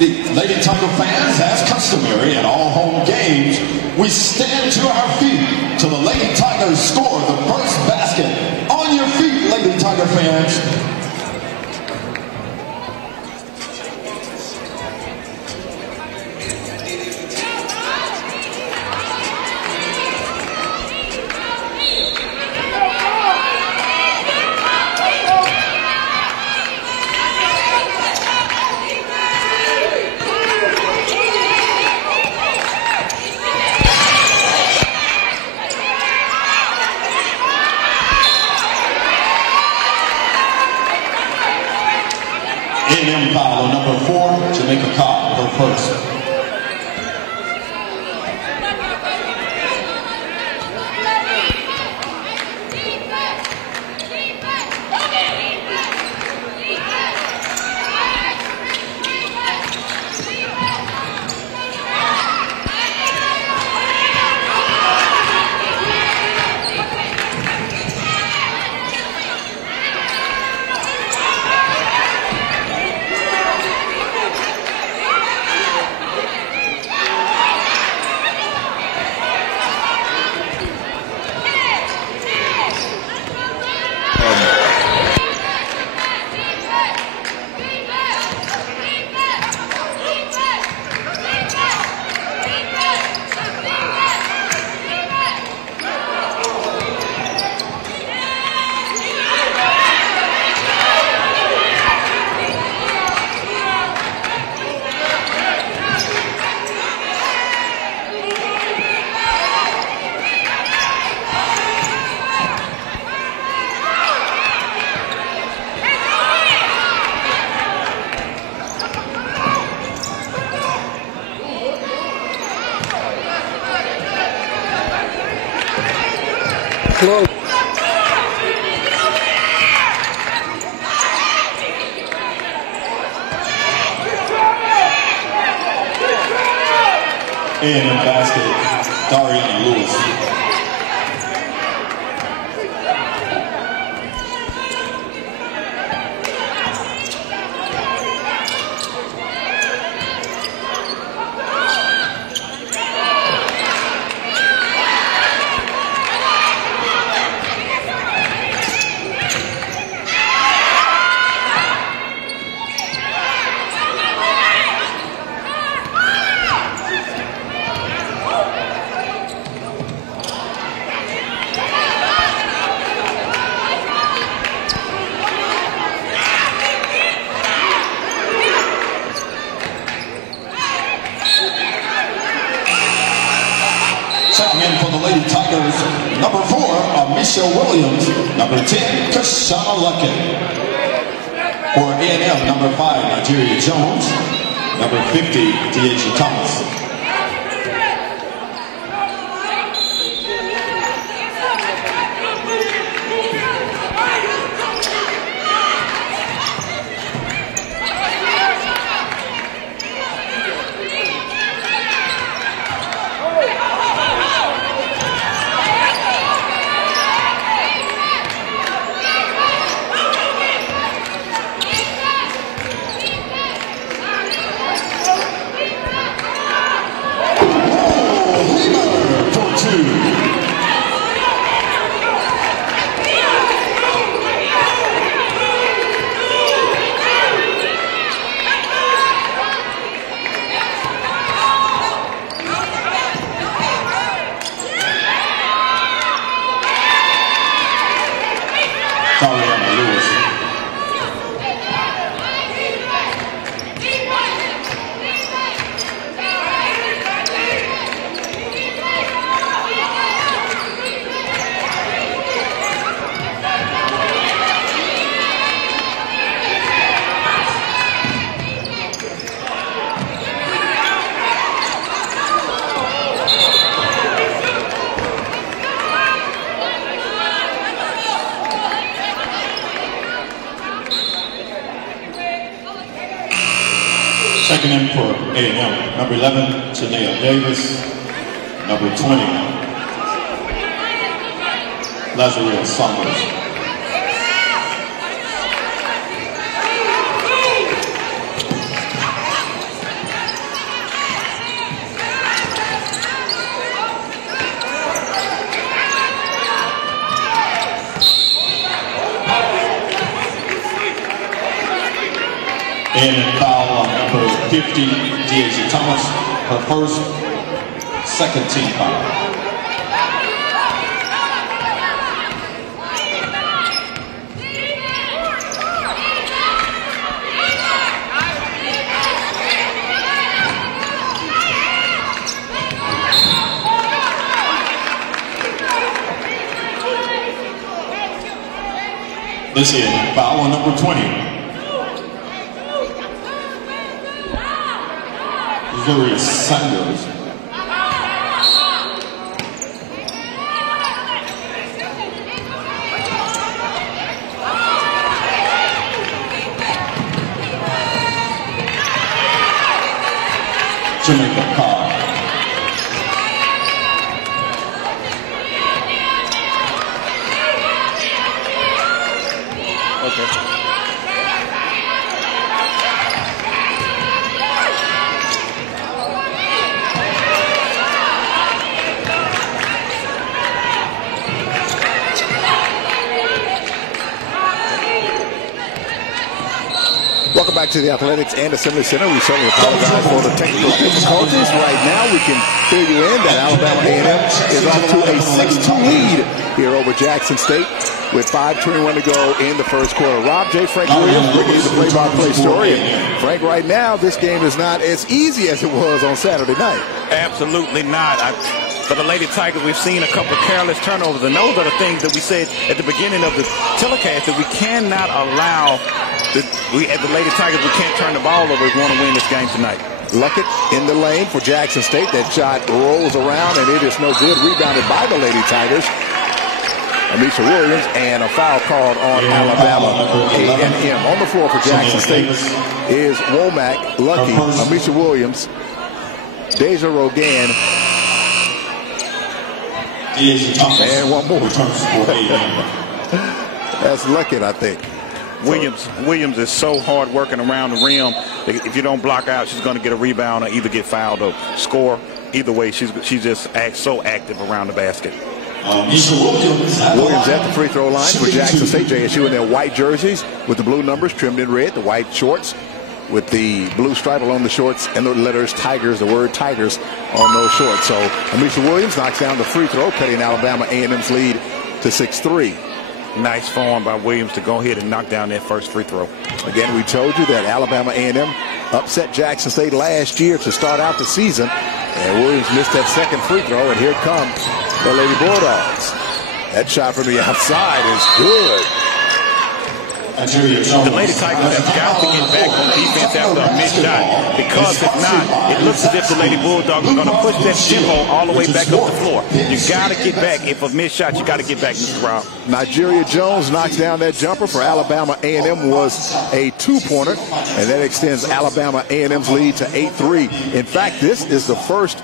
The Lady Tiger fans, as customary at all home games, we stand to our feet till the Lady Tigers score the first basket. On your feet, Lady Tiger fans. A&M foul on number 4, Jamaica Cobb, her first. Close. A&M basket, Darian Lewis. Checking in for the Lady Tigers, number 4, Amisha Williams. Number 10, Kashana Luckett. For A&M, number 5, Nigeria Jones. Number 50, Deasia Thomas. Darian Lewis. Checking in for A&M, number 11, Janea Davis. Number 20, Lazaria Saunders. A&M foul on number 50, Deja Thomas, her first, second team foul. This is foul on number 20. Missouri Sanders. Jamaica Carr. Welcome back to the Athletics and Assembly Center. We certainly apologize for the technical difficulties. Right now, we can fill you in that Alabama A&M is off to a 6-2 lead here over Jackson State with 5:21 to go in the first quarter. Rob J. Frank Williams bringing you the play-by-play story. And Frank, right now, this game is not as easy as it was on Saturday night. Absolutely not. For the Lady Tigers, we've seen a couple of careless turnovers, and those are the things that we said at the beginning of the telecast, that we cannot allow at the Lady Tigers, we can't turn the ball over if we want to win this game tonight. Luckett in the lane for Jackson State. That shot rolls around, and it is no good. Rebounded by the Lady Tigers. Amisha Williams, and a foul called on Alabama A&M. On the floor for Jackson State is Womack, Lucky, Amisha Williams, Deja Rogan, and one more. That's Luckett, I think. Williams is so hard working around the rim. If you don't block out, she's going to get a rebound or either get fouled or score. Either way, she just acts so active around the basket. Williams at the free throw line for Jackson State. JSU in their white jerseys with the blue numbers trimmed in red, the white shorts with the blue stripe along the shorts and the letters Tigers, the word Tigers on those shorts. So Amisha Williams knocks down the free throw, cutting Alabama A&M's lead to 6-3. Nice form by Williams to go ahead and knock down that first free throw. Again, we told you that Alabama A&M upset Jackson State last year to start out the season, and Williams missed that second free throw, and here come the Lady Bulldogs. That shot from the outside is good. The Lady Tigers have got to get back on defense after a missed shot, because if not, it looks as if the Lady Bulldogs are going to push that tempo all the way back up the floor. You got to get back. If a missed shot, you got to get back, Mr. Rob. Nigeria Jones knocks down that jumper for Alabama. A&M was a two-pointer, and that extends Alabama A&M's lead to 8-3. In fact, this is the first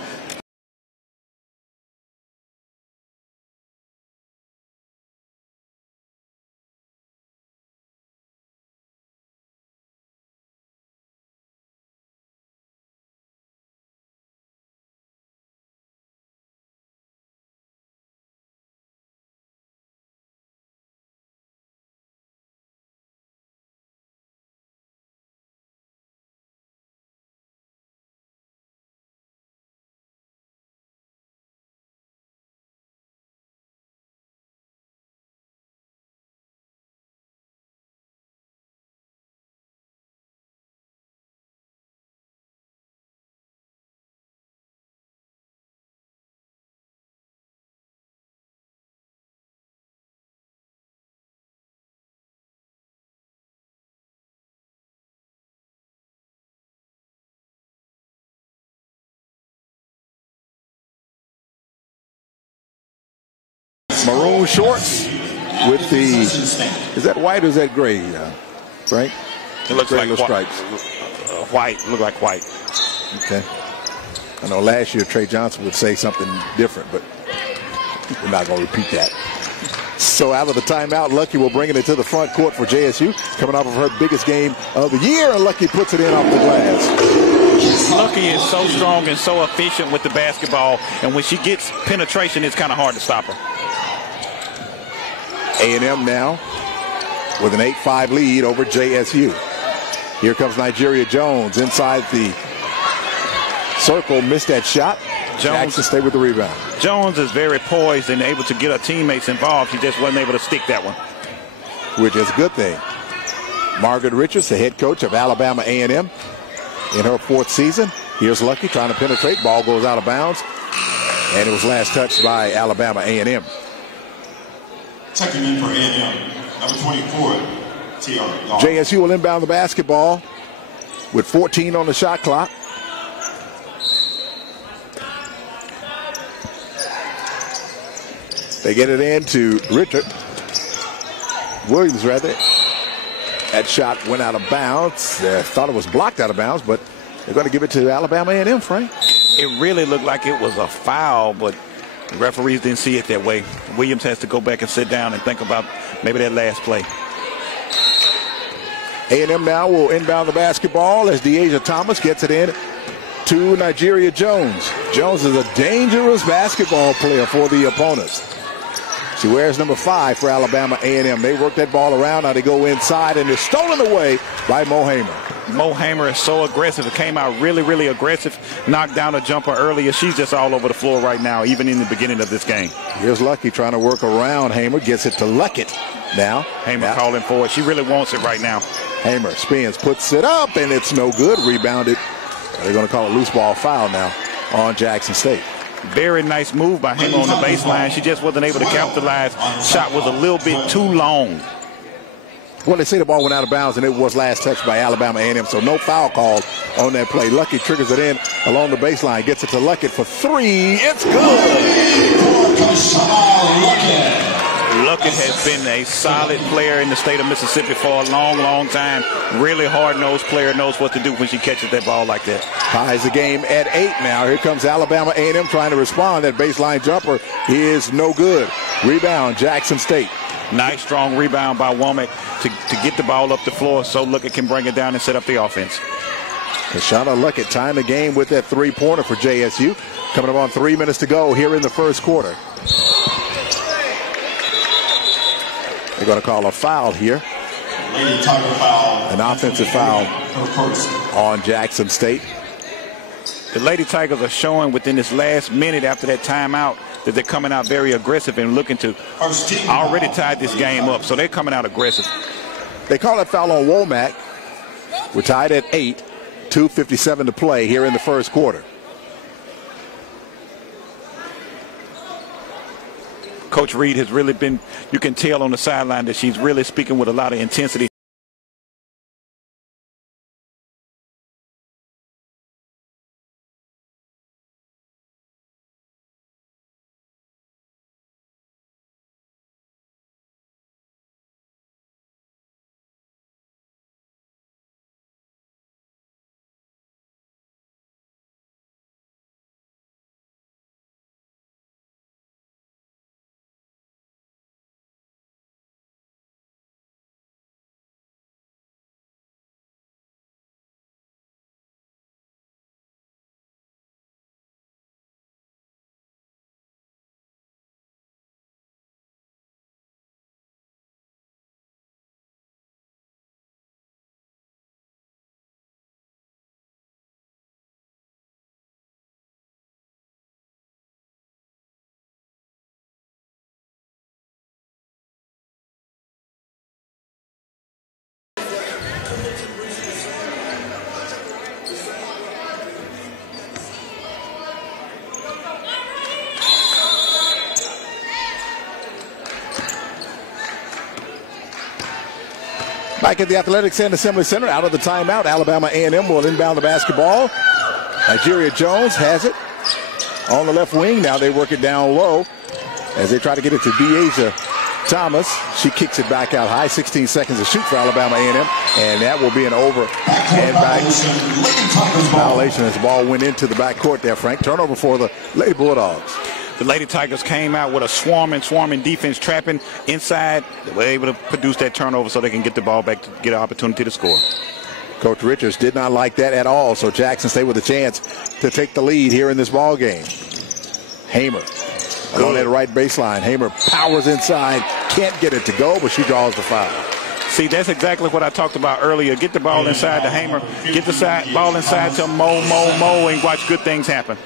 maroon shorts with the, is that white or is that gray, Frank? It looks gray like stripes. White. Look like white. Okay. I know last year Trey Johnson would say something different, but we're not going to repeat that. So out of the timeout, Lucky will bring it to the front court for JSU, coming off of her biggest game of the year, and Lucky puts it in off the glass. Lucky is so strong and so efficient with the basketball, and when she gets penetration, it's kind of hard to stop her. A&M now with an 8-5 lead over JSU. Here comes Nigeria Jones inside the circle, missed that shot. Jackson stay with the rebound. Jones is very poised and able to get her teammates involved. She just wasn't able to stick that one. Which is a good thing. Margaret Richards, the head coach of Alabama A&M in her 4th season. Here's Lucky trying to penetrate. Ball goes out of bounds. And it was last touched by Alabama A&M. Checking in for A&M, number 24, TR. JSU will inbound the basketball with 14 on the shot clock. They get it in to Williams, rather. That shot went out of bounds. They thought it was blocked out of bounds, but they're going to give it to Alabama A&M, Frank. It really looked like it was a foul, but the referees didn't see it that way. Williams has to go back and sit down and think about maybe that last play. A&M now will inbound the basketball as Deasia Thomas gets it in to Nigeria Jones. Jones is a dangerous basketball player for the opponents. She wears number 5 for Alabama A&M. They work that ball around. Now they go inside, and it's stolen away by Mo Hamer. Mo Hamer is so aggressive. It came out really, really aggressive. Knocked down a jumper earlier. She's just all over the floor right now, even in the beginning of this game. Here's Lucky trying to work around Hamer. Gets it to Luckett now. Hamer calling for it. She really wants it right now. Hamer spins, puts it up, and it's no good. Rebounded. They're going to call a loose ball foul now on Jackson State. Very nice move by him on the baseline. She just wasn't able to capitalize. Shot was a little bit too long. Well, they say the ball went out of bounds, and it was last touched by Alabama A&M, so no foul call on that play. Lucky triggers it in along the baseline, gets it to Luckett for 3. It's good. Luckett has been a solid player in the state of Mississippi for a long, long time. Really hard-nosed player, knows what to do when she catches that ball like that. Ties the game at 8 now. Here comes Alabama A&M trying to respond. That baseline jumper is no good. Rebound, Jackson State. Nice, strong rebound by Womack to get the ball up the floor so Luckett can bring it down and set up the offense. Kashana Luckett tying the game with that 3-pointer for JSU. Coming up on 3 minutes to go here in the first quarter. They're going to call a foul here. An offensive foul on Jackson State. The Lady Tigers are showing within this last minute after that timeout that they're coming out very aggressive and looking to already tie this game up. So they're coming out aggressive. They call that foul on Womack. We're tied at 8. 2:57 to play here in the first quarter. Coach Reed has really been, you can tell on the sideline that she's really speaking with a lot of intensity. Back at the Athletics and Assembly Center, out of the timeout, Alabama A&M will inbound the basketball. Nigeria Jones has it on the left wing. Now they work it down low as they try to get it to Deasia Thomas. She kicks it back out high. 16 seconds to shoot for Alabama A&M, and that will be an over and back violation as the ball went into the backcourt there, Frank. Turnover for the Lady Bulldogs. The Lady Tigers came out with a swarming defense, trapping inside. They were able to produce that turnover so they can get the ball back to get an opportunity to score. Coach Richards did not like that at all, so Jackson State with a chance to take the lead here in this ball game. Hamer on that right baseline. Hamer powers inside, can't get it to go, but she draws the foul. See, that's exactly what I talked about earlier. Get the ball inside the Hamer. Get the ball inside to Mo, and watch good things happen.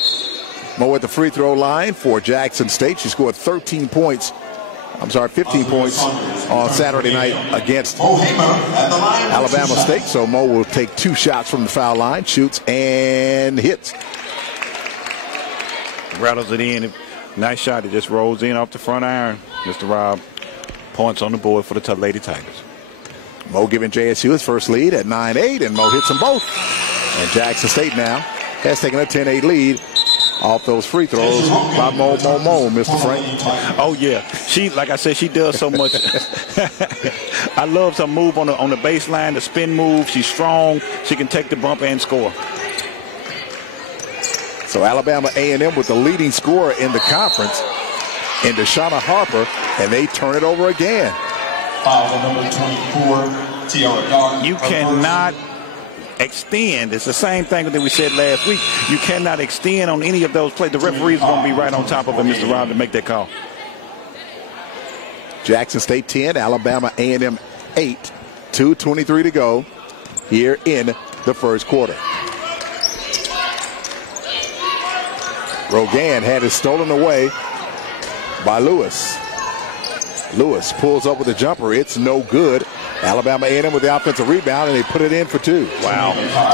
Mo at the free throw line for Jackson State. She scored 15 points on Saturday night against Alabama State. So Mo will take 2 shots from the foul line, shoots and hits. Rattles it in. Nice shot. It just rolls in off the front iron. Mr. Rob, points on the board for the Lady Tigers. Mo giving JSU his first lead at 9-8, and Mo hits them both. And Jackson State now has taken a 10-8 lead off those free throws by Mo, Mr. Frank. Oh, yeah. She, like I said, she does so much. I love her move on the baseline, the spin move. She's strong. She can take the bump and score. So Alabama A&M with the leading scorer in the conference in Deshauna Harper, and they turn it over again. Foul number 24, Tiara Dark. You cannot extend. It's the same thing that we said last week. You cannot extend on any of those plays. The referees are going to be right on top of it, Mr. Rob, to make that call. Jackson State 10, Alabama A&M 8, 2:23 to go here in the first quarter. Rogan had it stolen away by Lewis. Lewis pulls up with a jumper. It's no good. Alabama A&M with the offensive rebound, and they put it in for 2. Wow.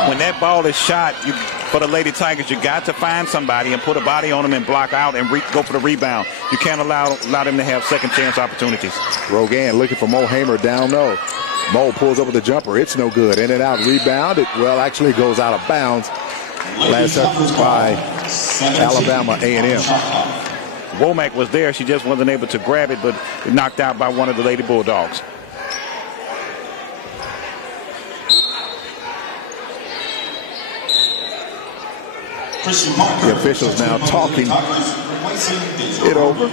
When that ball is shot, for the Lady Tigers, you got to find somebody and put a body on them and block out and go for the rebound. You can't allow them to have second chance opportunities. Rogan looking for Mo Hamer down low. Mo pulls up with a jumper. It's no good. In and out rebound. It actually goes out of bounds. Last effort by Alabama A&M. Womack was there. She just wasn't able to grab it, but knocked out by one of the Lady Bulldogs. The officials now talking it over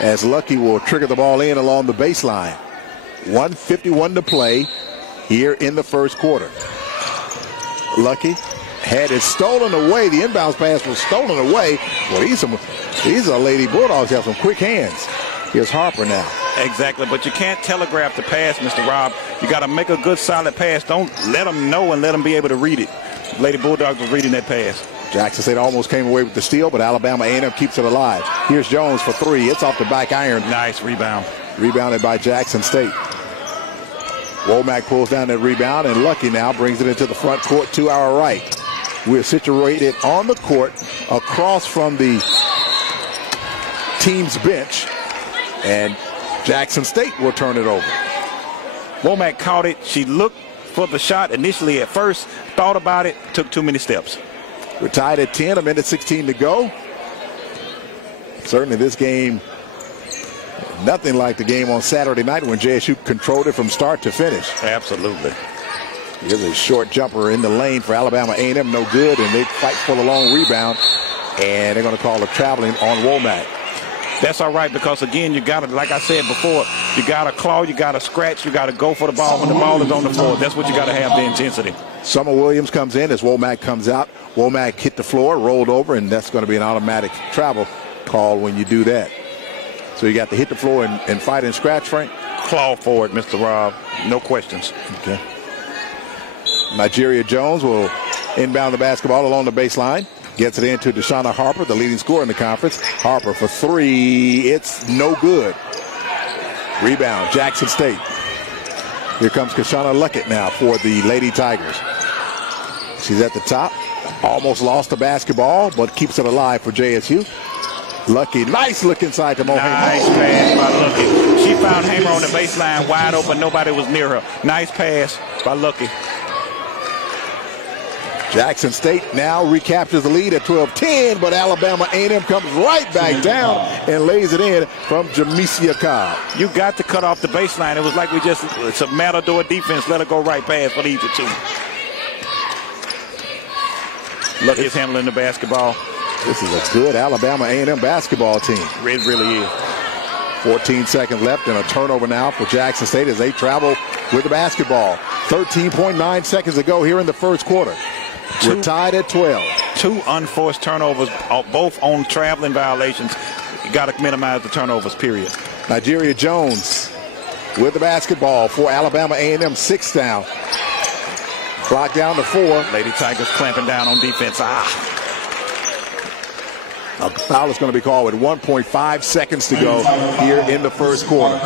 as Lucky will trigger the ball in along the baseline. 1:51 to play here in the first quarter. Lucky had it stolen away. The inbounds pass was stolen away. Well, these are Lady Bulldogs have some quick hands. Here's Harper now. Exactly, but you can't telegraph the pass, Mr. Rob. You got to make a good, solid pass. Don't let them know and let them be able to read it. Lady Bulldogs was reading that pass. Jackson State almost came away with the steal, but Alabama A&M keeps it alive. Here's Jones for 3. It's off the back iron. Nice rebound. Rebounded by Jackson State. Womack pulls down that rebound, and Lucky now brings it into the front court to our right. We're situated on the court across from the team's bench, and Jackson State will turn it over. Womack caught it. She looked for the shot initially at first, thought about it, took too many steps. We're tied at 10, a minute 16 to go. Certainly this game, nothing like the game on Saturday night when JSU controlled it from start to finish. Absolutely. Here's a short jumper in the lane for Alabama A&M, no good, and they fight for the long rebound, and they're going to call a traveling on Womack. That's all right, because again, you got to, like I said before, you got to claw, you got to scratch, you got to go for the ball when the ball is on the floor. That's what you got to have, the intensity. Summer Williams comes in as Womack comes out. Womack hit the floor, rolled over, and that's going to be an automatic travel call when you do that. So you got to hit the floor and fight and scratch, Frank? Claw for it, Mr. Rob. No questions. Okay. Nigeria Jones will inbound the basketball along the baseline. Gets it into Deshauna Harper, the leading scorer in the conference. Harper for 3. It's no good. Rebound, Jackson State. Here comes Kashana Luckett now for the Lady Tigers. She's at the top. Almost lost the basketball, but keeps it alive for JSU. Lucky, nice look inside to Mo Hamer. Nice pass by Lucky. She found Hamer on the baseline, wide open. Nobody was near her. Nice pass by Lucky. Jackson State now recaptures the lead at 12-10, but Alabama A&M comes right back down and lays it in from Jamesia Cobb. You got to cut off the baseline. It was like it's a matador defense. Let her go right past for the easy 2. Lucky's handling the basketball. This is a good Alabama A&M basketball team. It really is. 14 seconds left and a turnover now for Jackson State as they travel with the basketball. 13.9 seconds to go here in the first quarter. We're tied at 12. 2 unforced turnovers, both on traveling violations. You got to minimize the turnovers, period. Nigeria Jones with the basketball for Alabama A&M. 6 down. Clock down to 4. Lady Tigers clamping down on defense. A foul is going to be called with 1.5 seconds to go here in the first quarter.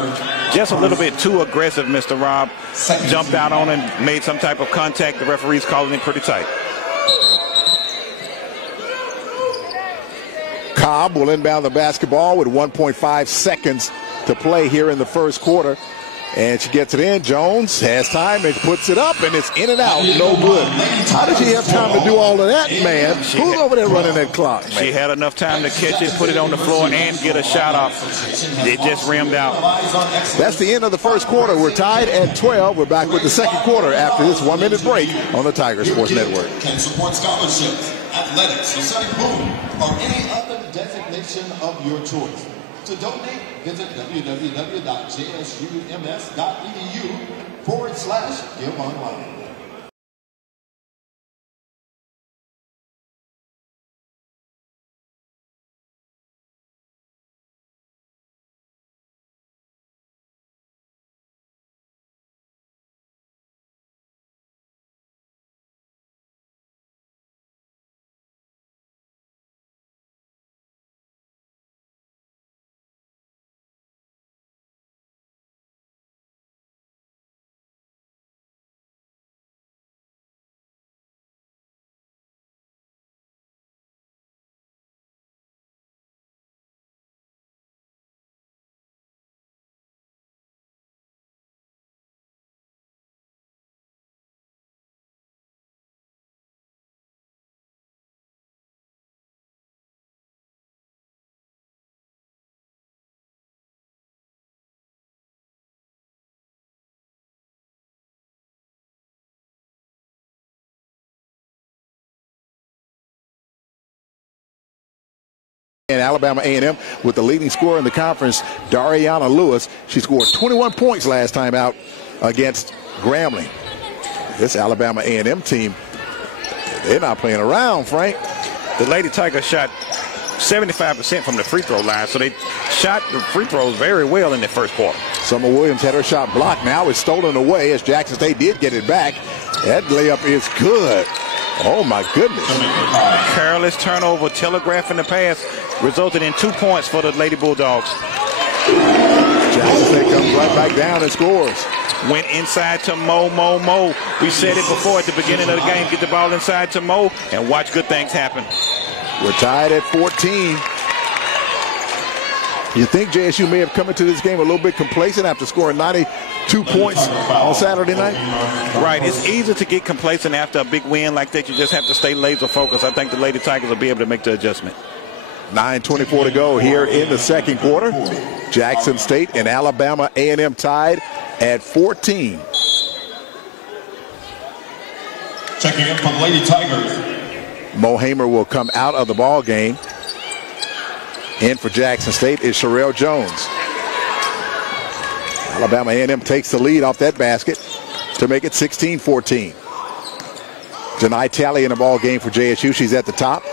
Just a little bit too aggressive, Mr. Rob. Jumped out on and made some type of contact. The referee's calling it pretty tight. Cobb will inbound the basketball with 1.5 seconds to play here in the first quarter. And she gets it in. Jones has time and puts it up, and it's in and out. No good. How did she have time to do all of that, man? Who's over there running that clock, man? She had enough time to catch it, put it on the floor, and get a shot off. It just rimmed out. That's the end of the first quarter. We're tied at 12. We're back with the second quarter after this 1-minute break on the Tiger Sports Network. Can support scholarships, athletics, society boom, or any other designation of your choice. To donate, visit www.jsums.edu/give online. And Alabama A&M with the leading scorer in the conference, Dariana Lewis. She scored 21 points last time out against Grambling. This Alabama A&M team, they're not playing around, Frank. The Lady Tigers shot 75% from the free throw line, so they shot the free throws very well in the first quarter. Summer Williams had her shot blocked. Now it's stolen away as Jackson State did get it back. That layup is good. Oh, my goodness. Careless turnover, telegraphing the pass, resulted in 2 points for the Lady Bulldogs. Jackson State comes right back down and scores. Went inside to Mo. We said it before at the beginning of the game. Get the ball inside to Mo and watch good things happen. We're tied at 14. You think JSU may have come into this game a little bit complacent after scoring 92 points on Saturday night? Right. It's easy to get complacent after a big win like that. You just have to stay laser focused. I think the Lady Tigers will be able to make the adjustment. 9:24 to go here in the second quarter. Jackson State and Alabama A&M tied at 14. Checking in for the Lady Tigers. Mo Hamer will come out of the ball game. In for Jackson State is Sherelle Jones. Alabama A&M takes the lead off that basket to make it 16-14. Janai Talley in the ball game for JSU. She's at the top,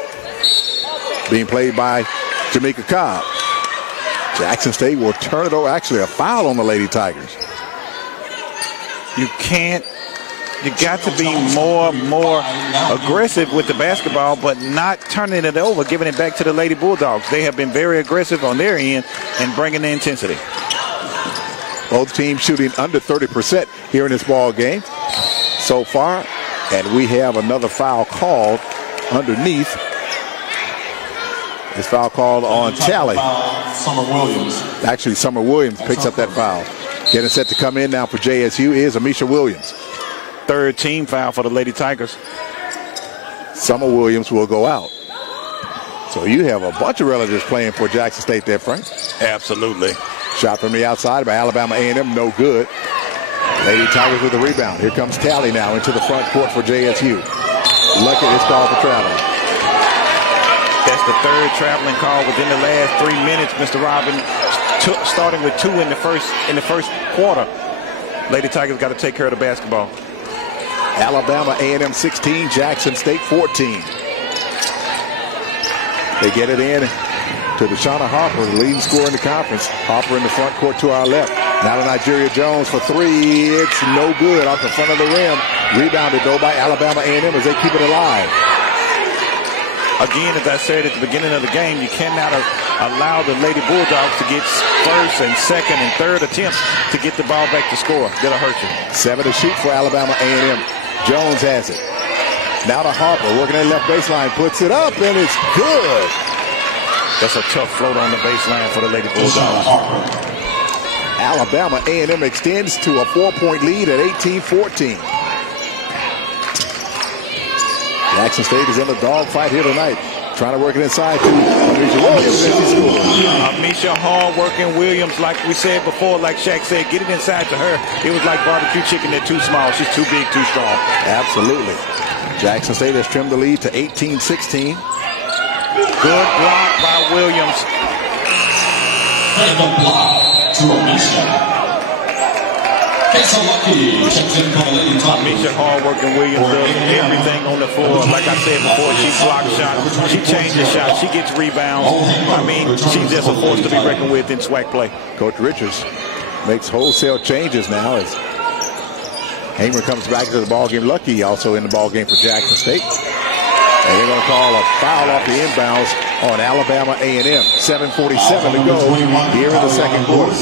being played by Jamaica Cobb. Jackson State will turn it over. Actually, a foul on the Lady Tigers. You got to be more aggressive with the basketball, but not turning it over, giving it back to the Lady Bulldogs. They have been very aggressive on their end and bringing the intensity. Both teams shooting under 30% here in this ball game so far. And we have another foul called underneath. This foul called on Talley. Summer Williams. Actually, Summer Williams picks up that foul. Getting set to come in now for JSU is Amisha Williams. Third team foul for the Lady Tigers. Summer Williams will go out. So you have a bunch of relatives playing for Jackson State there, Frank. Absolutely. Shot from the outside by Alabama A&M, no good. Lady Tigers with the rebound. Here comes Talley now into the front court for JSU. Luckett is called for traveling. That's the third traveling call within the last 3 minutes, Mr. Robin. Starting with 2 in the first quarter. Lady Tigers got to take care of the basketball. Alabama A&M 16, Jackson State 14. They get it in to Deshauna Harper, the leading scorer in the conference. Harper in the front court to our left. Now to Nigeria Jones for three. It's no good off the front of the rim. Rebounded, though, by Alabama A&M as they keep it alive. Again, as I said at the beginning of the game, you cannot allow the Lady Bulldogs to get first and second and third attempts to get the ball back to score. That'll hurt you. 7 to shoot for Alabama A&M. Jones has it. Now to Harper, working that left baseline, puts it up, and it's good. That's a tough float on the baseline for the Lady Bulldogs. Alabama A&M extends to a 4-point lead at 18-14. Jackson State is in a dogfight here tonight. Trying to work it inside to Amisha Williams as he scores. Amisha hard working Williams, like we said before, like Shaq said, get it inside to her. It was like barbecue chicken, they're too small. She's too big, too strong. Absolutely. Jackson State has trimmed the lead to 18-16. Good block by Williams. Incredible block to Amisha. Amisha hard-working Williams does everything on the floor. Like I said before, she blocks shots, she changes shots, she gets rebounds. I mean, she's just a force to be reckoned with in SWAC play. Coach Richards makes wholesale changes now as Hamer comes back to the ballgame. Lucky also in the ballgame for Jackson State. And they're going to call a foul off the inbounds on Alabama A&M. 7:47 to go here in the second quarter.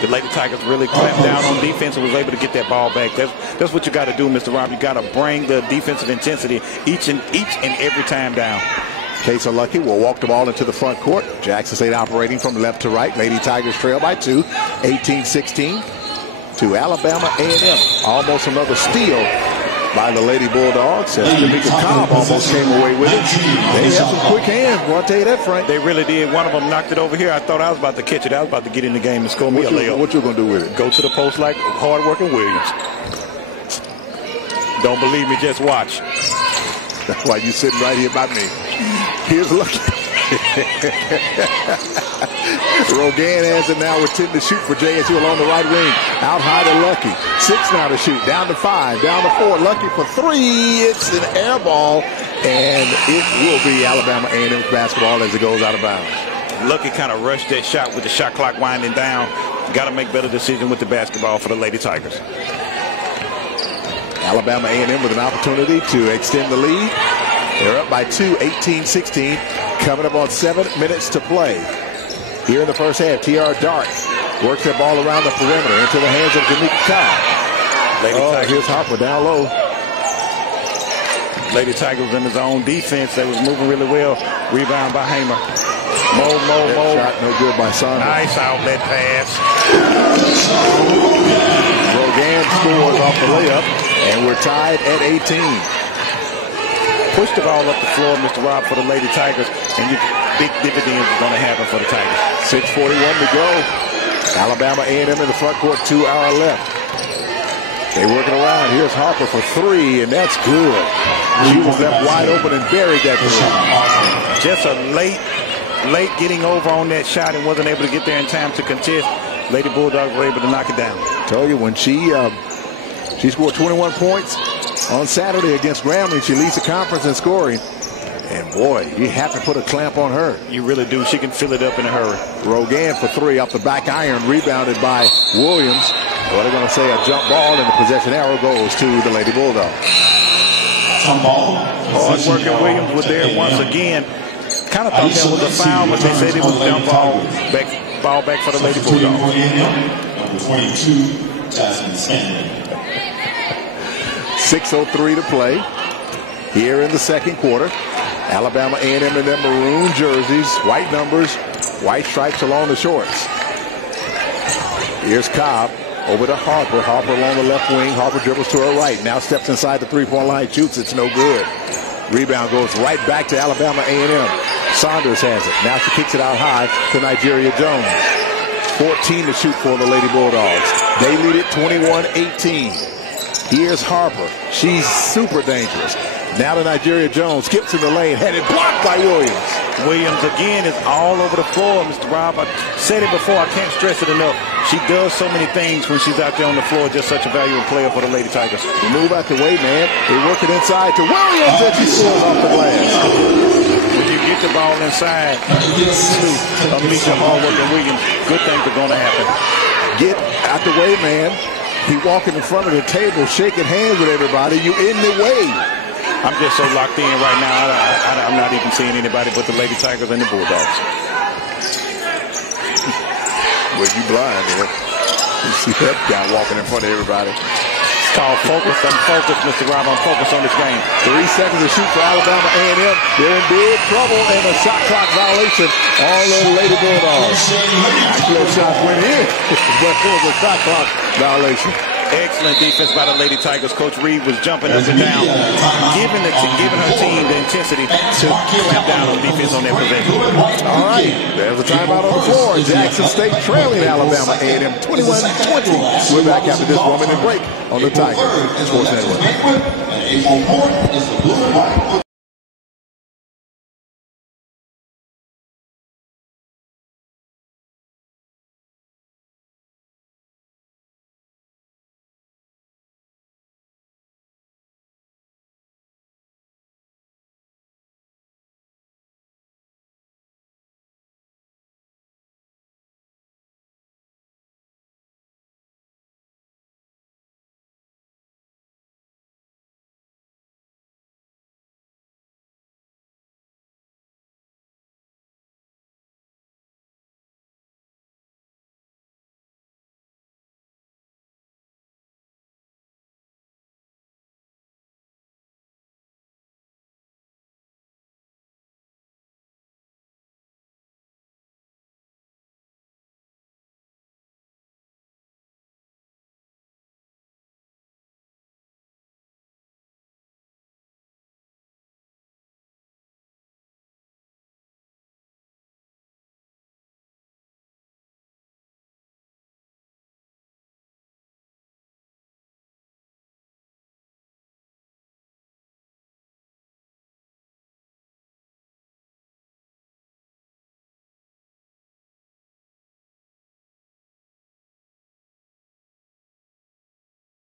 The Lady Tigers really clamped down on defense and was able to get that ball back. That's what you got to do, Mr. Rob. You got to bring the defensive intensity each and every time down. Kesa Lucky will walk the ball into the front court. Jackson State operating from left to right. Lady Tigers trail by 2, 18-16 to Alabama A&M. Almost another steal by the Lady Bulldogs. Tamika Cobb almost came away with it. They have some quick hands, boy, I'll tell you that, Frank. They really did. One of them knocked it over here. I thought I was about to catch it. I was about to get in the game and score me a layup. What you going to do with it? Go to the post like hard-working Williams. Don't believe me, just watch. That's why you sitting right here by me. Here's Lucky. Rogan has it now with 10 to shoot for JSU along the right wing. Out high to Lucky. 6 now to shoot. Down to 5. Down to 4. Lucky for 3. It's an air ball. And it will be Alabama A&M's basketball as it goes out of bounds. Lucky kind of rushed that shot with the shot clock winding down. Got to make better decisions with the basketball for the Lady Tigers. Alabama A&M with an opportunity to extend the lead. They're up by 2, 18-16. Coming up on 7 minutes to play. Here in the first half, T.R. Dart works that ball around the perimeter into the hands of Tamika Cobb. Here's Harper down low. Lady Tigers in his own defense. They was moving really well. Rebound by Hamer. Mo. Shot no good by Saunders. Nice outlet pass. Rogan scores off the layup, and we're tied at 18. Push the ball up the floor, Mr. Rob, for the Lady Tigers, and big dividends are going to happen for the Tigers. 6:41 to go. Alabama A&M in the front court, 2 hours left. They work it around. Here's Harper for 3, and that's good. She was left wide open and buried that three. Just a late getting over on that shot and wasn't able to get there in time to contest. Lady Bulldogs were able to knock it down. Tell you, when she scored 21 points on Saturday against Grambling, she leads the conference in scoring. And boy, you have to put a clamp on her. You really do. She can fill it up in a hurry. Rogan for 3 off the back iron, rebounded by Williams. What are going to say? A jump ball, and the possession arrow goes to the Lady Bulldogs. Hard working Williams was there once again. Kind of thought that was a foul, but they said it was jump ball back for the Lady Bulldogs. Number 22, Jasmine Stanley. 6:03 to play here in the second quarter. Alabama A&M in their maroon jerseys, white numbers, white stripes along the shorts. Here's Cobb over to Harper. Harper along the left wing. Harper dribbles to her right. Now steps inside the three-point line, shoots. It's no good. Rebound goes right back to Alabama A&M. Saunders has it. Now she kicks it out high to Nigeria Jones. 14 to shoot for the Lady Bulldogs. They lead it 21-18. Here's Harper. She's super dangerous. Now to Nigeria Jones. Skips in the lane. Had it blocked by Williams. Williams again is all over the floor, Mr. Rob. I said it before. I can't stress it enough. She does so many things when she's out there on the floor. Just such a valuable player for the Lady Tigers. Move out the way, man. They work it inside to Williams, and she scores off the glass. When you get the ball inside to Amisha hard-working Williams, good things are going to happen. Get Out the way, man. He walking in front of the table, shaking hands with everybody. You in the way. I'm just so locked in right now. I'm not even seeing anybody but the Lady Tigers and the Bulldogs. Well, you blind, man. You see that guy walking in front of everybody. It's called focus. I'm focused, Mr. Rob. I'm focused on this game. 3 seconds to shoot for Alabama A&M. They're in big trouble and a shot clock violation on the Lady Bulldogs. Actually, shots went in, but it was a shot clock violation. Excellent defense by the Lady Tigers. Coach Reed was jumping up and down, giving her team the intensity to clamp down on defense on their possession. All right, there's a timeout on the floor. Jackson State trailing Alabama A&M 21-20. We're back after this 1 minute break on the Tiger Sports Network.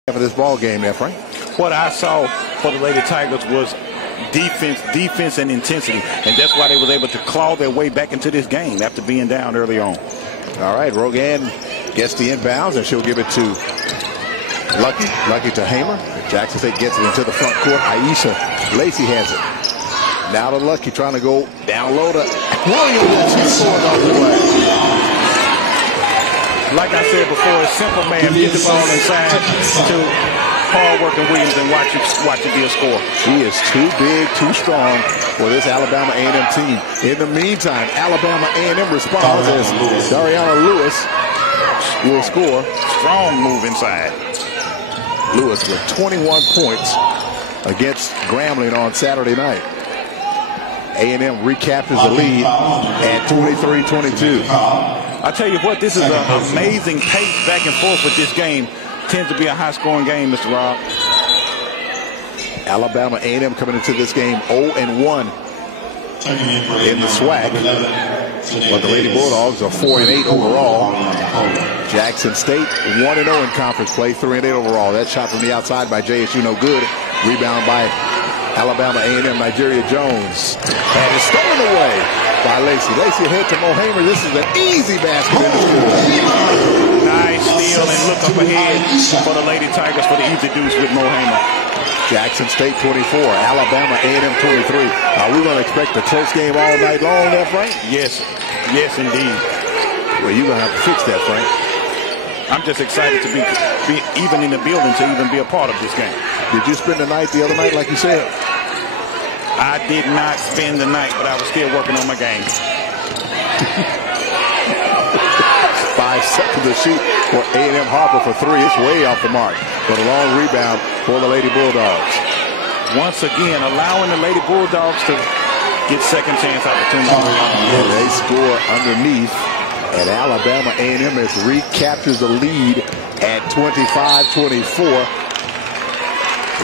For this ball game there, Frank? What I saw for the Lady Tigers was defense and intensity, and that's why they was able to claw their way back into this game after being down early on. All right, Rogan gets the inbounds, and she'll give it to Lucky to Hamer. Jackson State gets it into the front court. Aisha Lacey has it. Now to Lucky, trying to go down low to Williams, and she's going off the way. Like I said before, it's simple, man. Get the ball inside to hard-working Williams and watch it be a score. She is too big, too strong for this Alabama A&M team. In the meantime, Alabama A&M responds as Dariana Lewis will score. Strong move inside. Lewis with 21 points against Grambling on Saturday night. A&M recaptures the lead at 23-22. I tell you what, this is an amazing pace back and forth with this game. Tends to be a high-scoring game, Mr. Rob. Alabama A&M coming into this game 0-1 in the SWAC. But the Lady Bulldogs are 4-8 overall. Jackson State 1-0 in conference play, 3-8 overall. That shot from the outside by JSU, no good. Rebound by Alabama A&M, Nigeria Jones. And it's stolen away by Lacey. Lacey ahead to Mohamer. This is an easy basket in the score. Nice steal and look up ahead for the Lady Tigers for the easy deuce with Mohamer. Jackson State 24, Alabama A&M 23. Are we going to expect a close game all night long there, Frank? Yes. Yes, indeed. Well, you're going to have to fix that, Frank. I'm just excited to be even in the building to even be a part of this game. Did you spend the night the other night like you said? I did not spend the night, but I was still working on my game. 5 seconds to shoot for A&M Harper for three. It's way off the mark. But a long rebound for the Lady Bulldogs. Once again, allowing the Lady Bulldogs to get second chance opportunities. And they score underneath. And Alabama A&M has recaptures the lead at 25-24.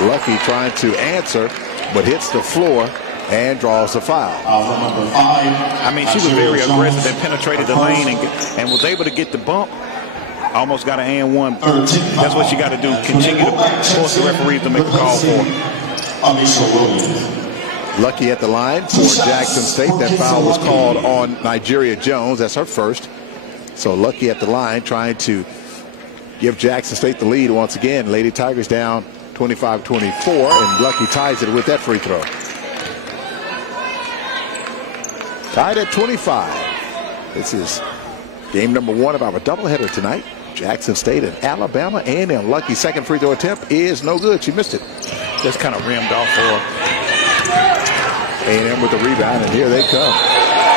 Lucky trying to answer, but hits the floor and draws the foul. I mean, she was very aggressive and penetrated the lane and was able to get the bump. Almost got an and one. That's what you got to do. Continue to force the referees to make a call for. Lucky at the line for Jackson State. That foul was called on Nigeria Jones. That's her first. So Lucky at the line trying to give Jackson State the lead once again. Lady Tigers down 25-24, and Lucky ties it with that free throw. Tied at 25. This is game number 1 of our doubleheader tonight. Jackson State and Alabama A&M. Lucky second free throw attempt is no good. She missed it. Just kind of rimmed off for her. A&M with the rebound, and here they come.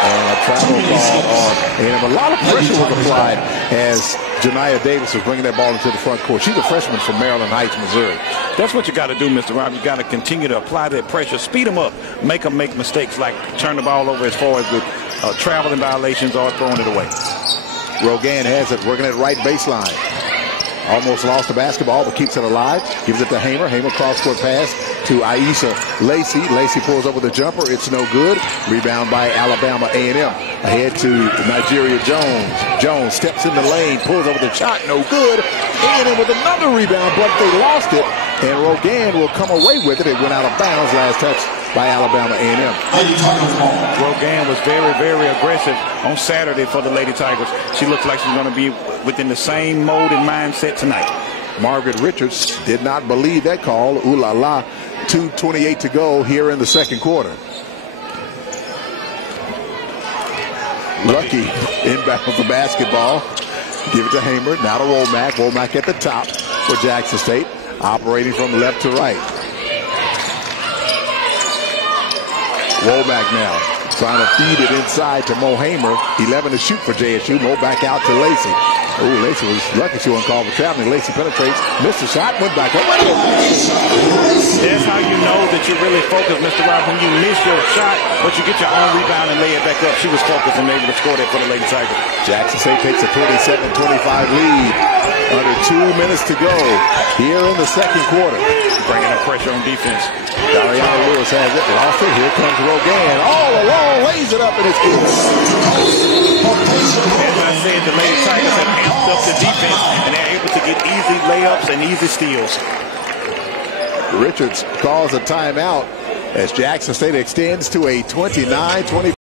And a travel ball on A&M. A lot of pressure was applied as Janiah Davis was bringing that ball into the front court. She's a freshman from Maryland Heights, Missouri. That's what you got to do, Mr. Rob. You got to continue to apply that pressure, speed them up, make them make mistakes like turn the ball over as far as with traveling violations or throwing it away. Rogan has it, working at right baseline. Almost lost the basketball, but keeps it alive. Gives it to Hamer. Hamer cross-court pass to Aisha Lacey. Lacey pulls up with a jumper. It's no good. Rebound by Alabama A&M. Ahead to Nigeria Jones. Jones steps in the lane, pulls up with a shot. No good. A&M with another rebound, but they lost it. And Rogan will come away with it. It went out of bounds. Last touch by Alabama A&M. Rogan was very, very aggressive on Saturday for the Lady Tigers. She looks like she's going to be within the same mode and mindset tonight. Margaret Richards did not believe that call. Ooh la la. 2:28 to go here in the second quarter. Lucky inbound the basketball. Give it to Hamer. Now to Womack. Womack at the top for Jackson State. Operating from left to right. Womack now trying to feed it inside to Mo Hamer. 11 to shoot for JSU. Mo back out to Lacey. Oh, Lacey was lucky she wasn't called for traveling. Lacey penetrates, missed the shot, went back up. That's how you know that you're really focused, Mr. Rob. When you miss your shot, but you get your own rebound and lay it back up. She was focused and able to score that for the Lady Tigers. Jackson State takes a 27-25 lead. Under 2 minutes to go here in the second quarter. Bringing the pressure on defense. Dariana Lewis has it, lost it. Here comes Rogan. All along, lays it up, and it's good. As I said, the Lady Tigers have amped up the defense, and they're able to get easy layups and easy steals. Richards calls a timeout as Jackson State extends to a 29-20.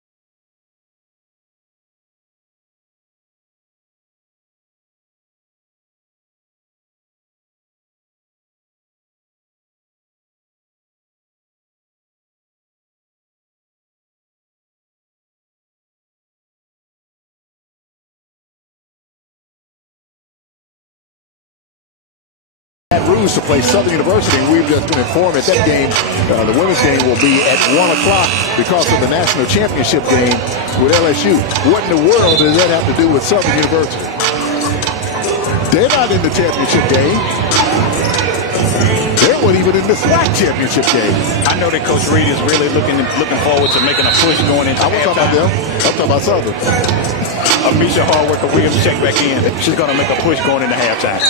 Rouge to play Southern University, and we've just been informed that that game, the women's game, will be at 1 o'clock because of the national championship game with LSU. What in the world does that have to do with Southern University? They're not in the championship game. They weren't even in the SWAC championship game. I know that Coach Reed is really looking forward to making a push going into halftime. I'm talking about them. I'm talking about Southern. Amisha Hardworker Williams check back in. She's going to make a push going into halftime.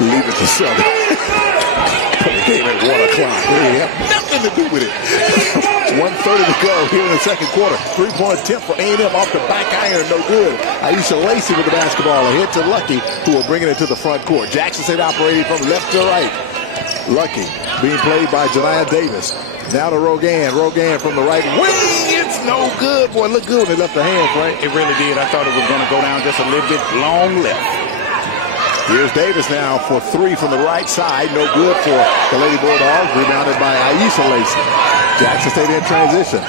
Leave it to Southern. Put the game at 1 o'clock. They have nothing to do with it. 1:30 to go here in the second quarter. 3-point attempt for A&M off the back iron. No good. Aisha Lacey with the basketball. Ahead to Lucky, who are bringing it to the front court. Jackson State operating from left to right. Lucky being played by Janiah Davis. Now to Rogan. Rogan from the right wing. It's no good. Boy, look good when they left the hands, right? It really did. I thought it was going to go down just a little bit long left. Here's Davis now for 3 from the right side. No good for the Lady Bulldogs. Rebounded by Aisha Lacey. Jackson State in transition.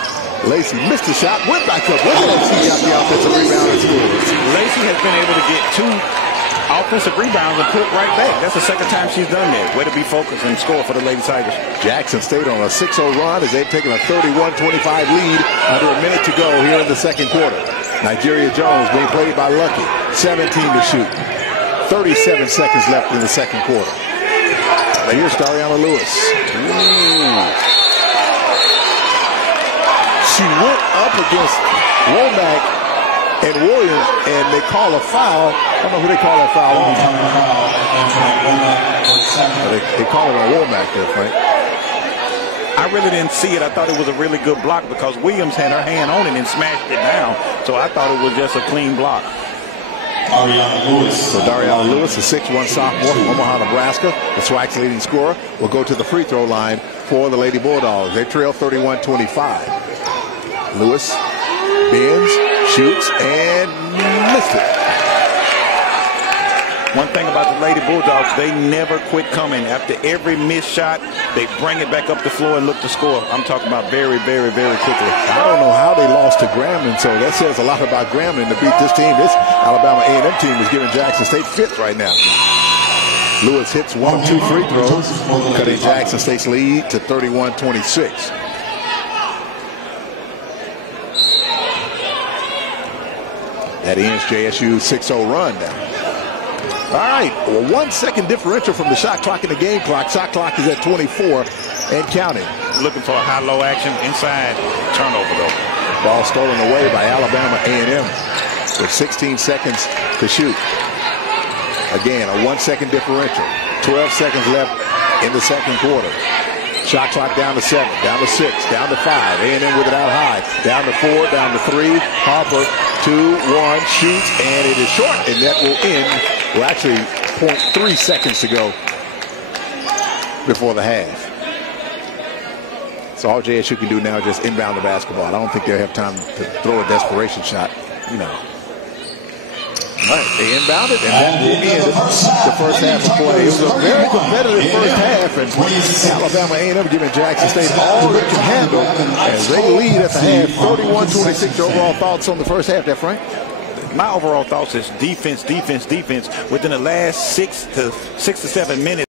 Lacey missed the shot. Went back up. Look at that. She got the offensive rebound and scores. Lacey has been able to get 2 offensive rebounds and put it right back. That's the second time she's done that. Way to be focused and score for the Lady Tigers. Jackson State on a 6-0 run as they've taken a 31-25 lead under a minute to go here in the second quarter. Nigeria Jones being played by Lucky. 17 to shoot. 37 seconds left in the second quarter. Here's Dariana Lewis. She went up against Womack and Williams, and they call a foul. I don't know who they call that foul on. They call it on Womack there, Frank. I really didn't see it. I thought it was a really good block because Williams had her hand on it and smashed it down. So I thought it was just a clean block. So Dariana Lewis, a 6'1" sophomore from Omaha, Nebraska, the SWAC's leading scorer, will go to the free throw line for the Lady Bulldogs. They trail 31-25. Lewis bends, shoots, and missed it. One thing about the Lady Bulldogs, they never quit coming. After every missed shot, they bring it back up the floor and look to score. I'm talking about very, very, very quickly. I don't know how they lost to Grambling, so that says a lot about Grambling to beat this team. This Alabama A&M team is giving Jackson State fifth right now. Lewis hits 1 of 2 free throws, cutting Jackson State's lead to 31-26. That ends JSU's 6-0 run now. All right, well, 1 second differential from the shot clock and the game clock. Shot clock is at 24 and counting. Looking for a high-low action inside. Turnover, though. Ball stolen away by Alabama A&M with 16 seconds to shoot. Again, a 1 second differential. 12 seconds left in the second quarter. Shot clock down to 7, down to 6, down to 5. A&M with it out high. Down to 4, down to 3. Harper, 2, 1, shoots, and it is short, and that will end. Well, actually, 0.3 seconds to go before the half. So all JSU can do now is just inbound the basketball. I don't think they'll have time to throw a desperation shot, you know. All right, they inbounded, and that will end the first half of play. It was a very competitive first half, and Alabama A&M giving Jackson State all they can handle as they lead at the half, 31-26. Overall thoughts on the first half there, Frank? My overall thoughts is defense, defense, defense. Within the last 6 to 7 minutes.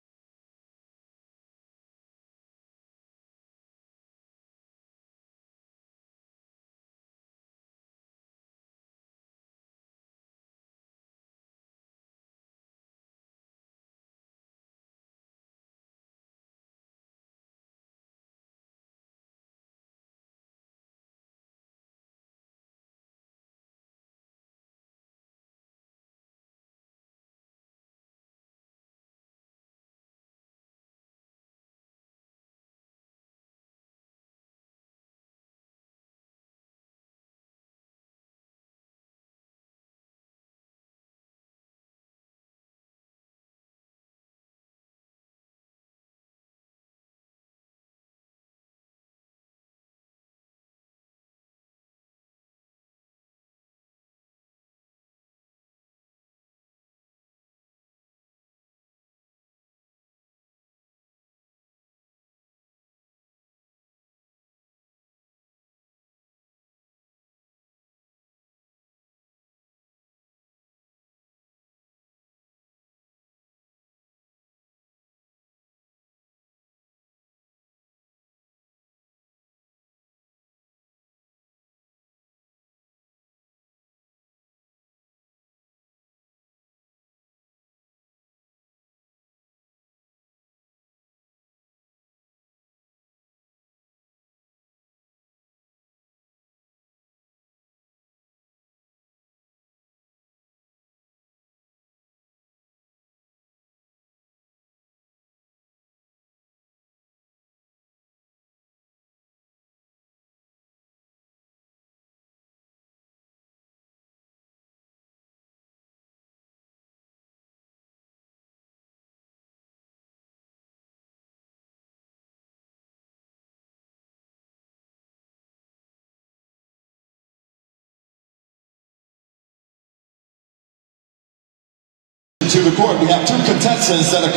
To the court, we have 2 contestants that are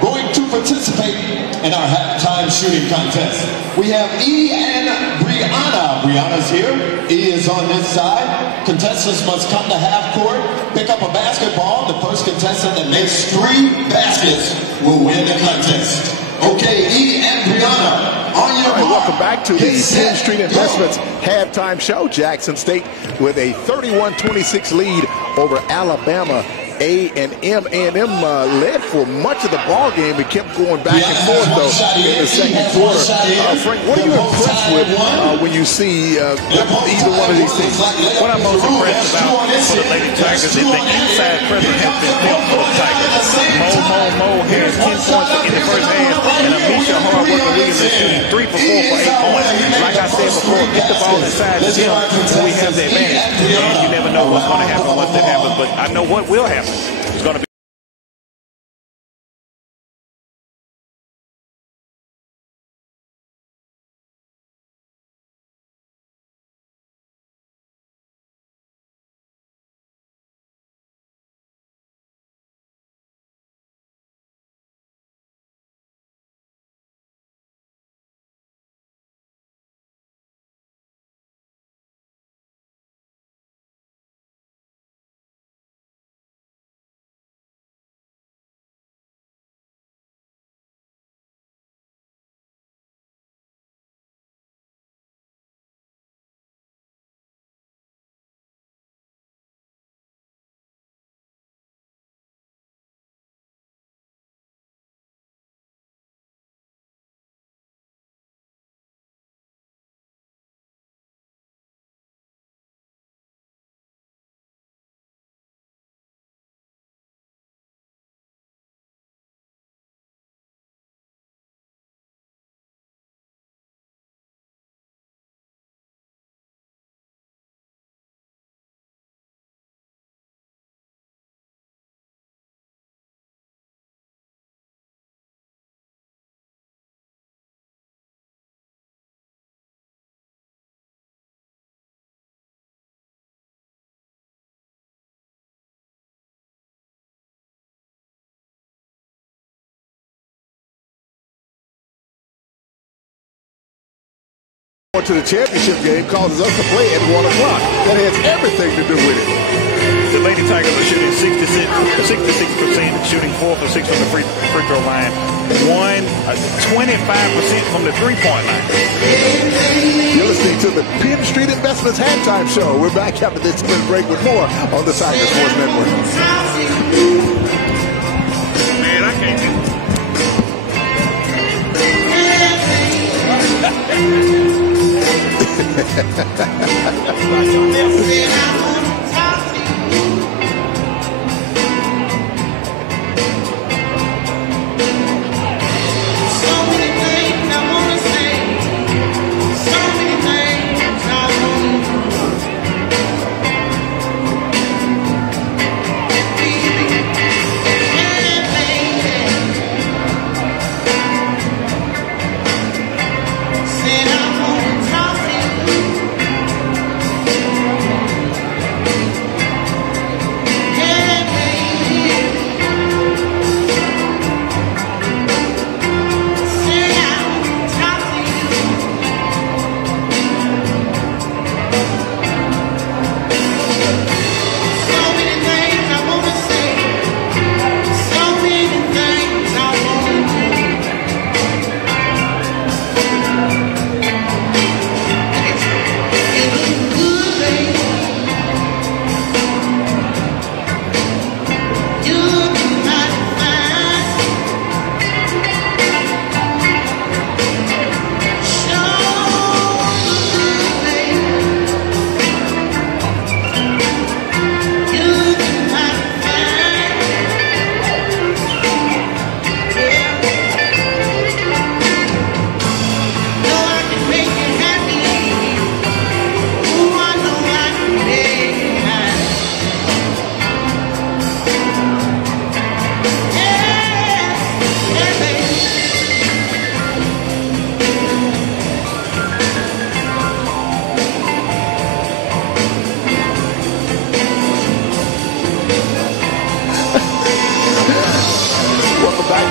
going to participate in our halftime shooting contest. We have E and Brianna. Brianna's here. E is on this side. Contestants must come to half court, pick up a basketball. The first contestant that makes 3 baskets will win the contest. Okay, E and Brianna, on your mark. Welcome back to the 10th Street Investments halftime show. Jackson State with a 31-26 lead over Alabama A&M. A&M led for much of the ball game. It kept going back and forth, though, in the second quarter. Frank, what are you impressed with when you see either one of these teams? What I'm most impressed about for the Lady Tigers is the inside presence has been built for the Tigers. Mo has 10 points in the first half, and Amisha Hardworking Williams is shooting 3 for 4 for 8 points. Like I said before, get the ball inside the gym when we have the advantage. And you never know what's going to happen once that happens, but I know what will happen. It's going to be going to the championship game causes us to play at 1 o'clock. That has everything to do with it. The Lady Tigers are shooting 66%, shooting 4 for 6 from the free throw line, 25% from the three-point line. You're listening to the Penn Street Investments Halftime Show. We're back after this break with more on the Tiger Sports Network. Man, I can't do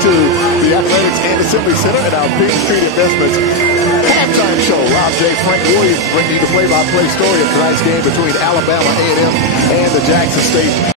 To the Athletics and Assembly Center at our Penn Street Investments Halftime Show. Rob J. Frank Williams bringing you the play-by-play story of tonight's game between Alabama A&M and the Jackson State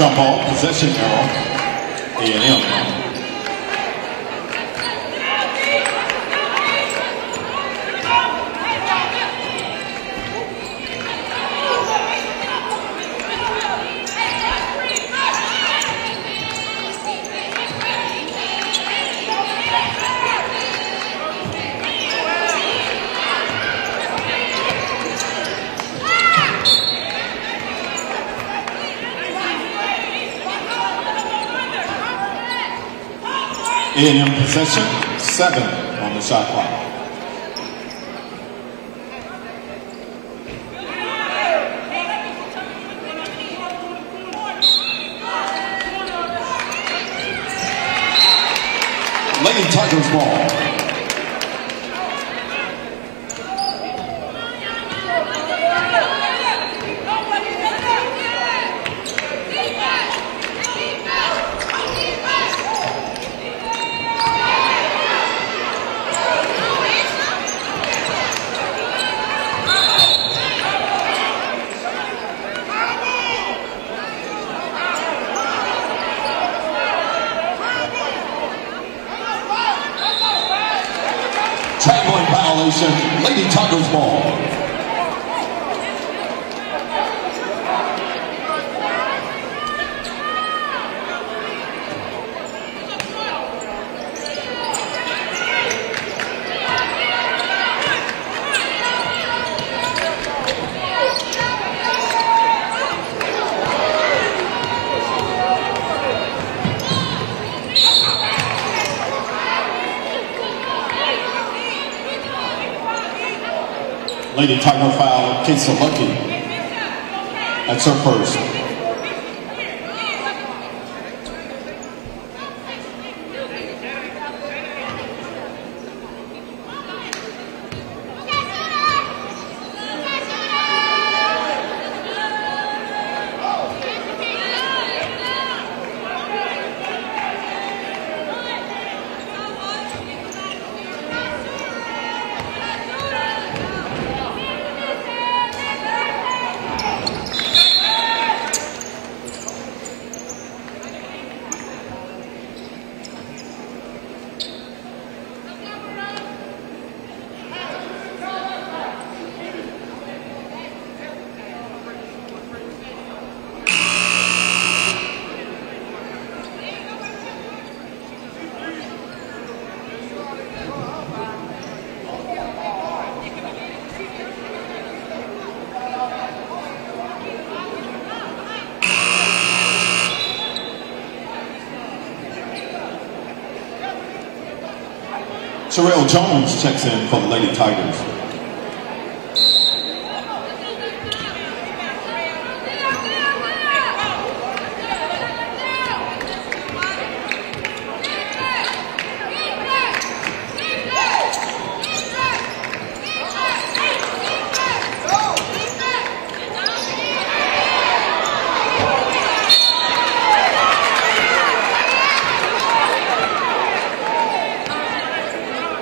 Jump ball, possession arrow, A&M. A&M possession, 7 on the shot clock. Lady Tigers ball. Traveling violation, Lady Tigers ball. Lady Tiger foul, Casey Lucky. That's her first. Sherelle Jones checks in for the Lady Tigers.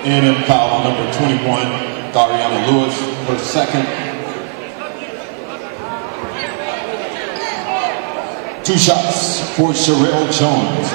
A&M foul on number 21, Dariana Lewis, her second. 2 shots for Sherelle Jones.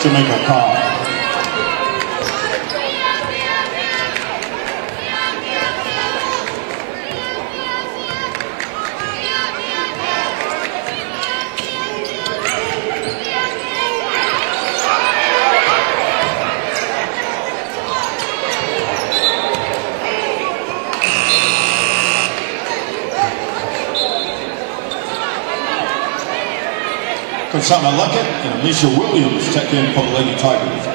to make a call. Kashana Luckett and Alicia Williams check in for the Lady Tigers.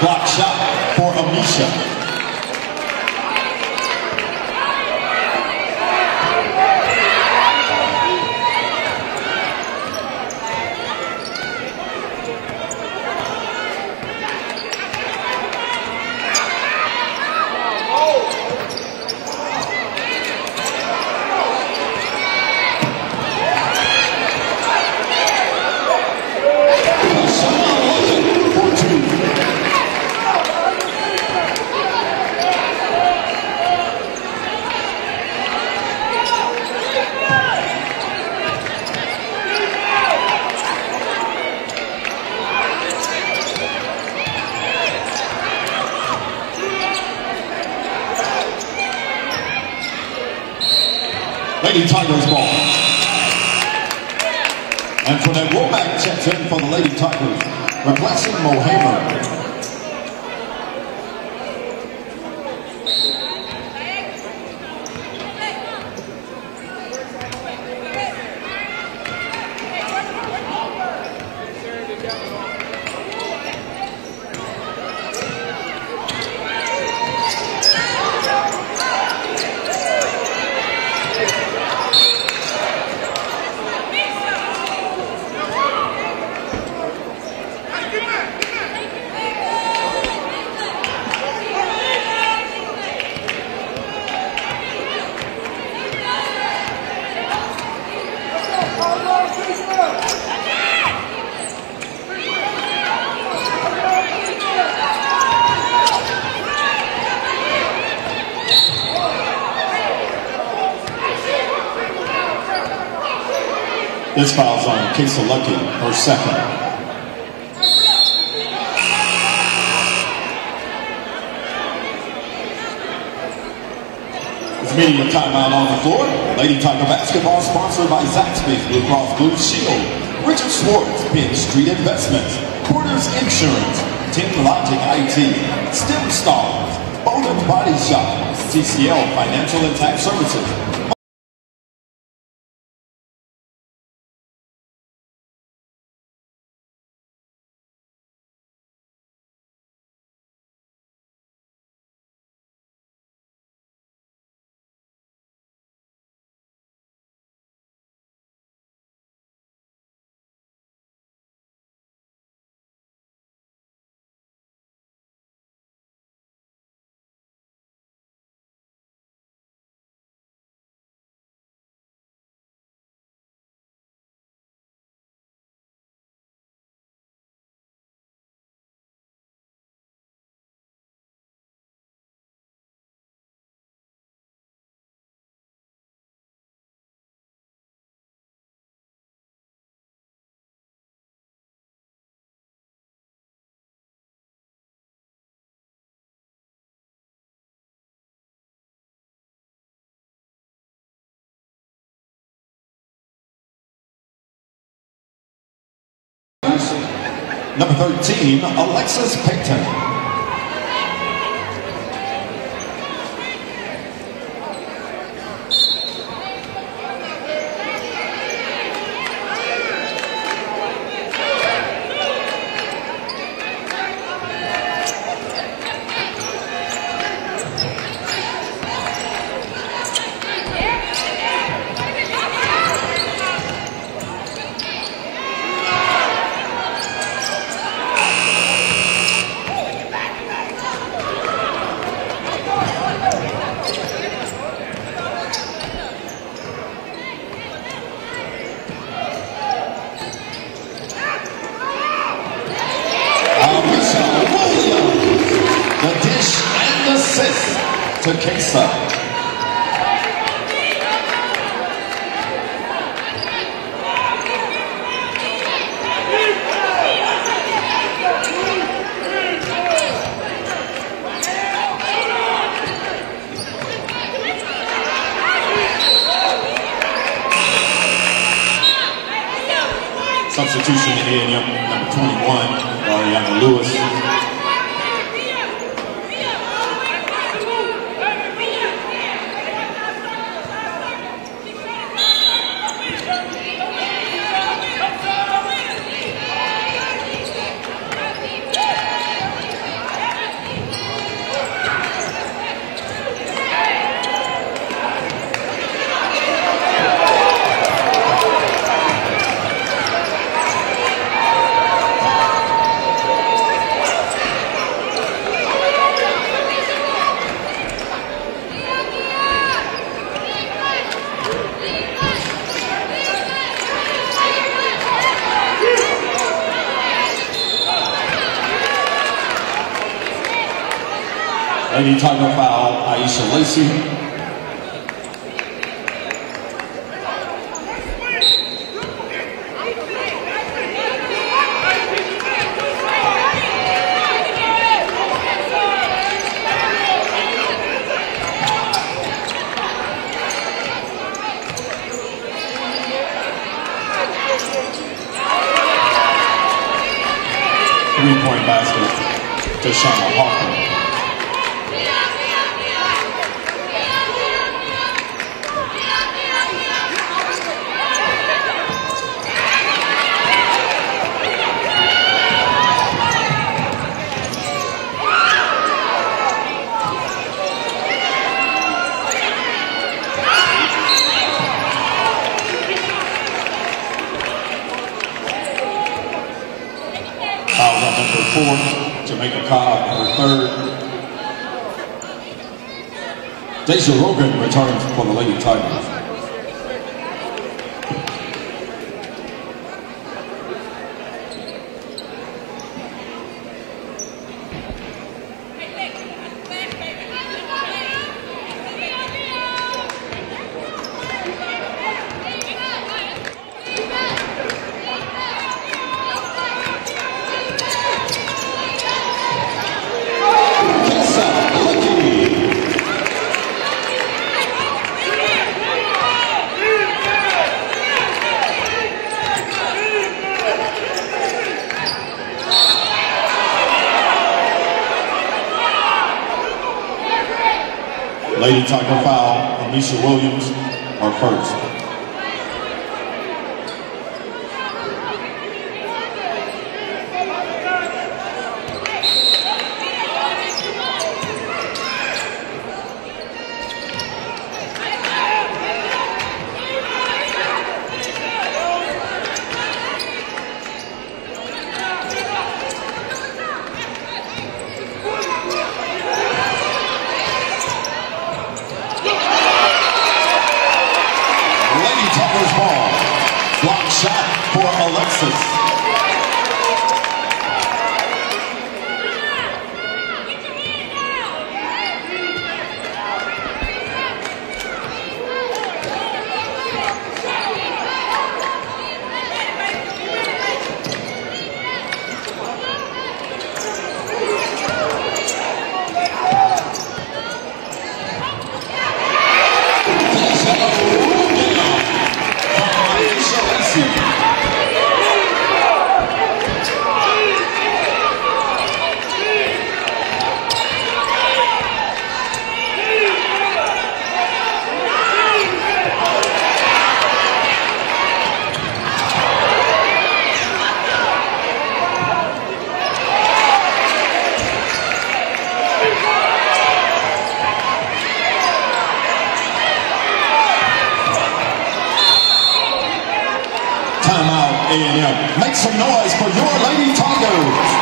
Block shot for Amisha. Lady Tigers ball. Antoinette Womack checks in for the Lady Tigers, replacing Mohamed. This foul's on Kesa Lucky, her second. It's meeting a timeout on the floor. Lady Tiger basketball sponsored by Zaxby's Blue Cross Blue Shield, Richard Schwartz, Penn Street Investments, Porter's Insurance, Tim Logic IT, STEM Stars, Bowden's Body Shop, TCL Financial and Tax Services. Number 13, Alexis Payton. to Kesa. Substitution A&M number 21, Ariana Lewis. Lady Tiger foul, Aisha Lacey. Three-point basket to Shauna Harper. Number 4, Jamaica Cobb, her third. Deja Rogan returns for the Lady Tigers. Lady Tiger foul, Anisha Williams, her first. Tigers ball. Block shot for Alexis. Timeout, A&M. Make some noise for your Lady Tigers.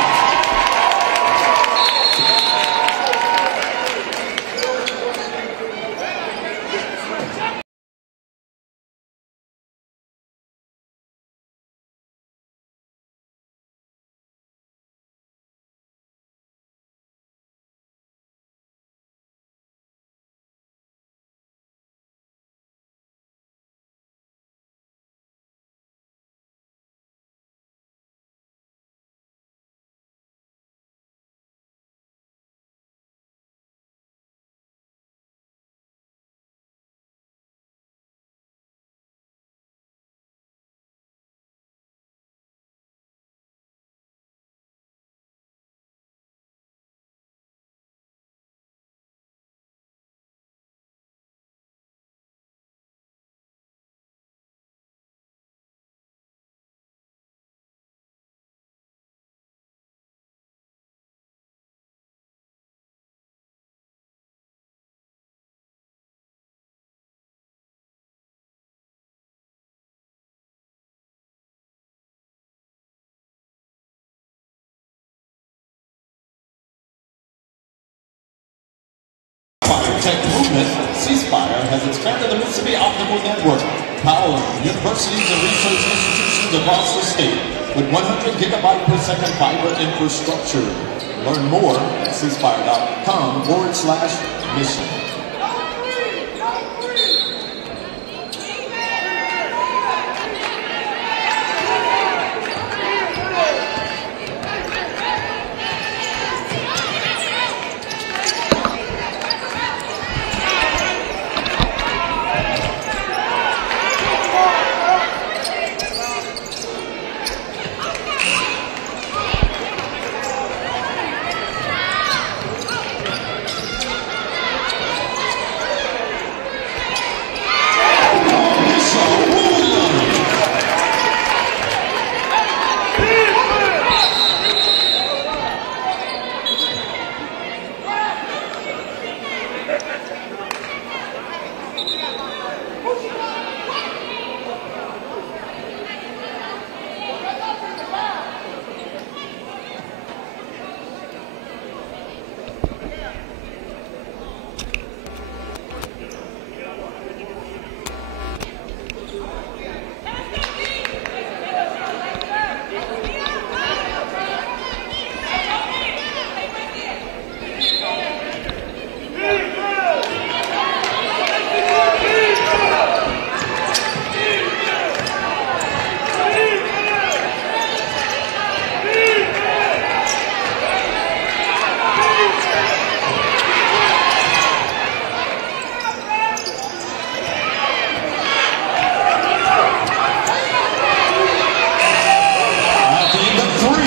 high-tech movement, C-Spire has expanded the Mississippi Optical Network, powering universities and research institutions across the state with 100 gigabyte per second fiber infrastructure. Learn more at cspire.com/mission.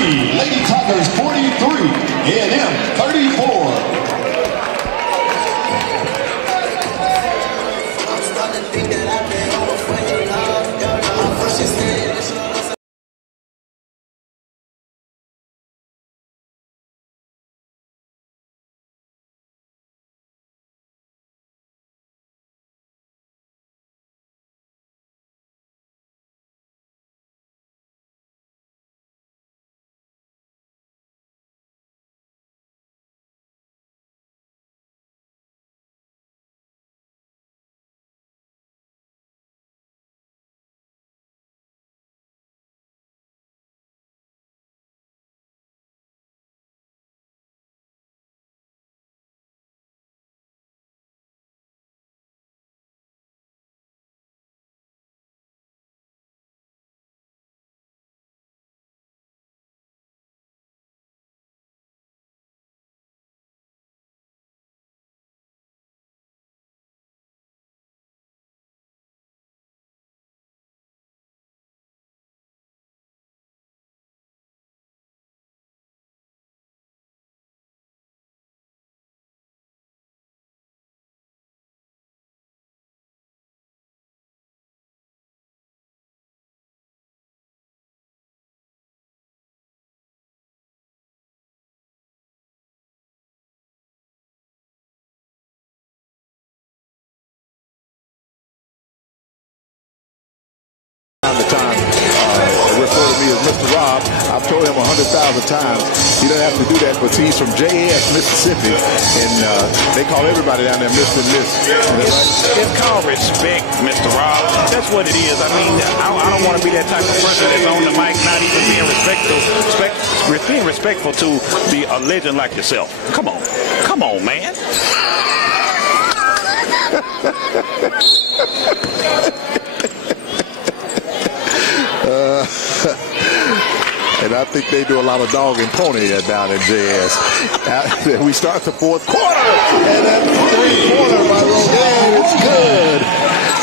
Lady Tigers 43, A&M 34. The time referred to me as Mr. Rob. I've told him 100,000 times he doesn't have to do that, but he's from JS, Mississippi, and they call everybody down there Mr. and Miss. It's called respect, Mr. Rob. That's what it is. I mean, I don't want to be that type of person that's on the mic, not even being respectful to a legend like yourself. Come on, man. And I think they do a lot of dog and pony down in JS. We start the fourth quarter, and that three-pointer by Rogan is good.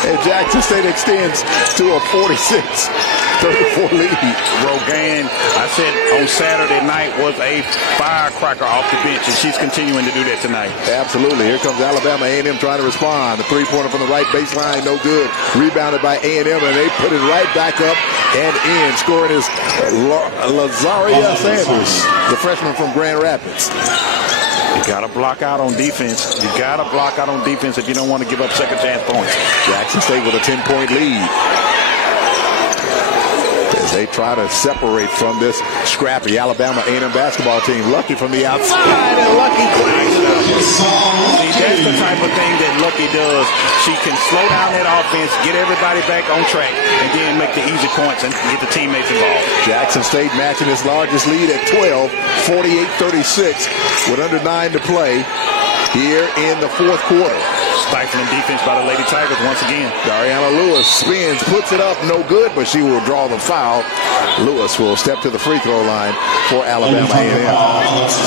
And Jackson State extends to a 46-34 lead. Rogan, I said on Saturday night, was a firecracker off the bench, and she's continuing to do that tonight. Absolutely. Here comes Alabama A&M trying to respond. The three-pointer from the right baseline, no good. Rebounded by A&M, and they put it right back up and in. Scoring is Lazaria Sanders, the freshman from Grand Rapids. You got to block out on defense. You got to block out on defense if you don't want to give up second chance points. Jackson State with a 10-point lead. As They try to separate from this scrappy Alabama A&M basketball team. Lucky from the outside, and Lucky flags it up. See, that's the type of thing that Lucky does. She can slow down that offense, get everybody back on track, and then make the easy points and get the teammates involved. Jackson State matching its largest lead at 12, 48-36, with under 9 to play here in the fourth quarter. Stifling defense by the Lady Tigers once again. Dariana Lewis spins, puts it up, no good, but she will draw the foul. Lewis will step to the free throw line for Alabama A&M.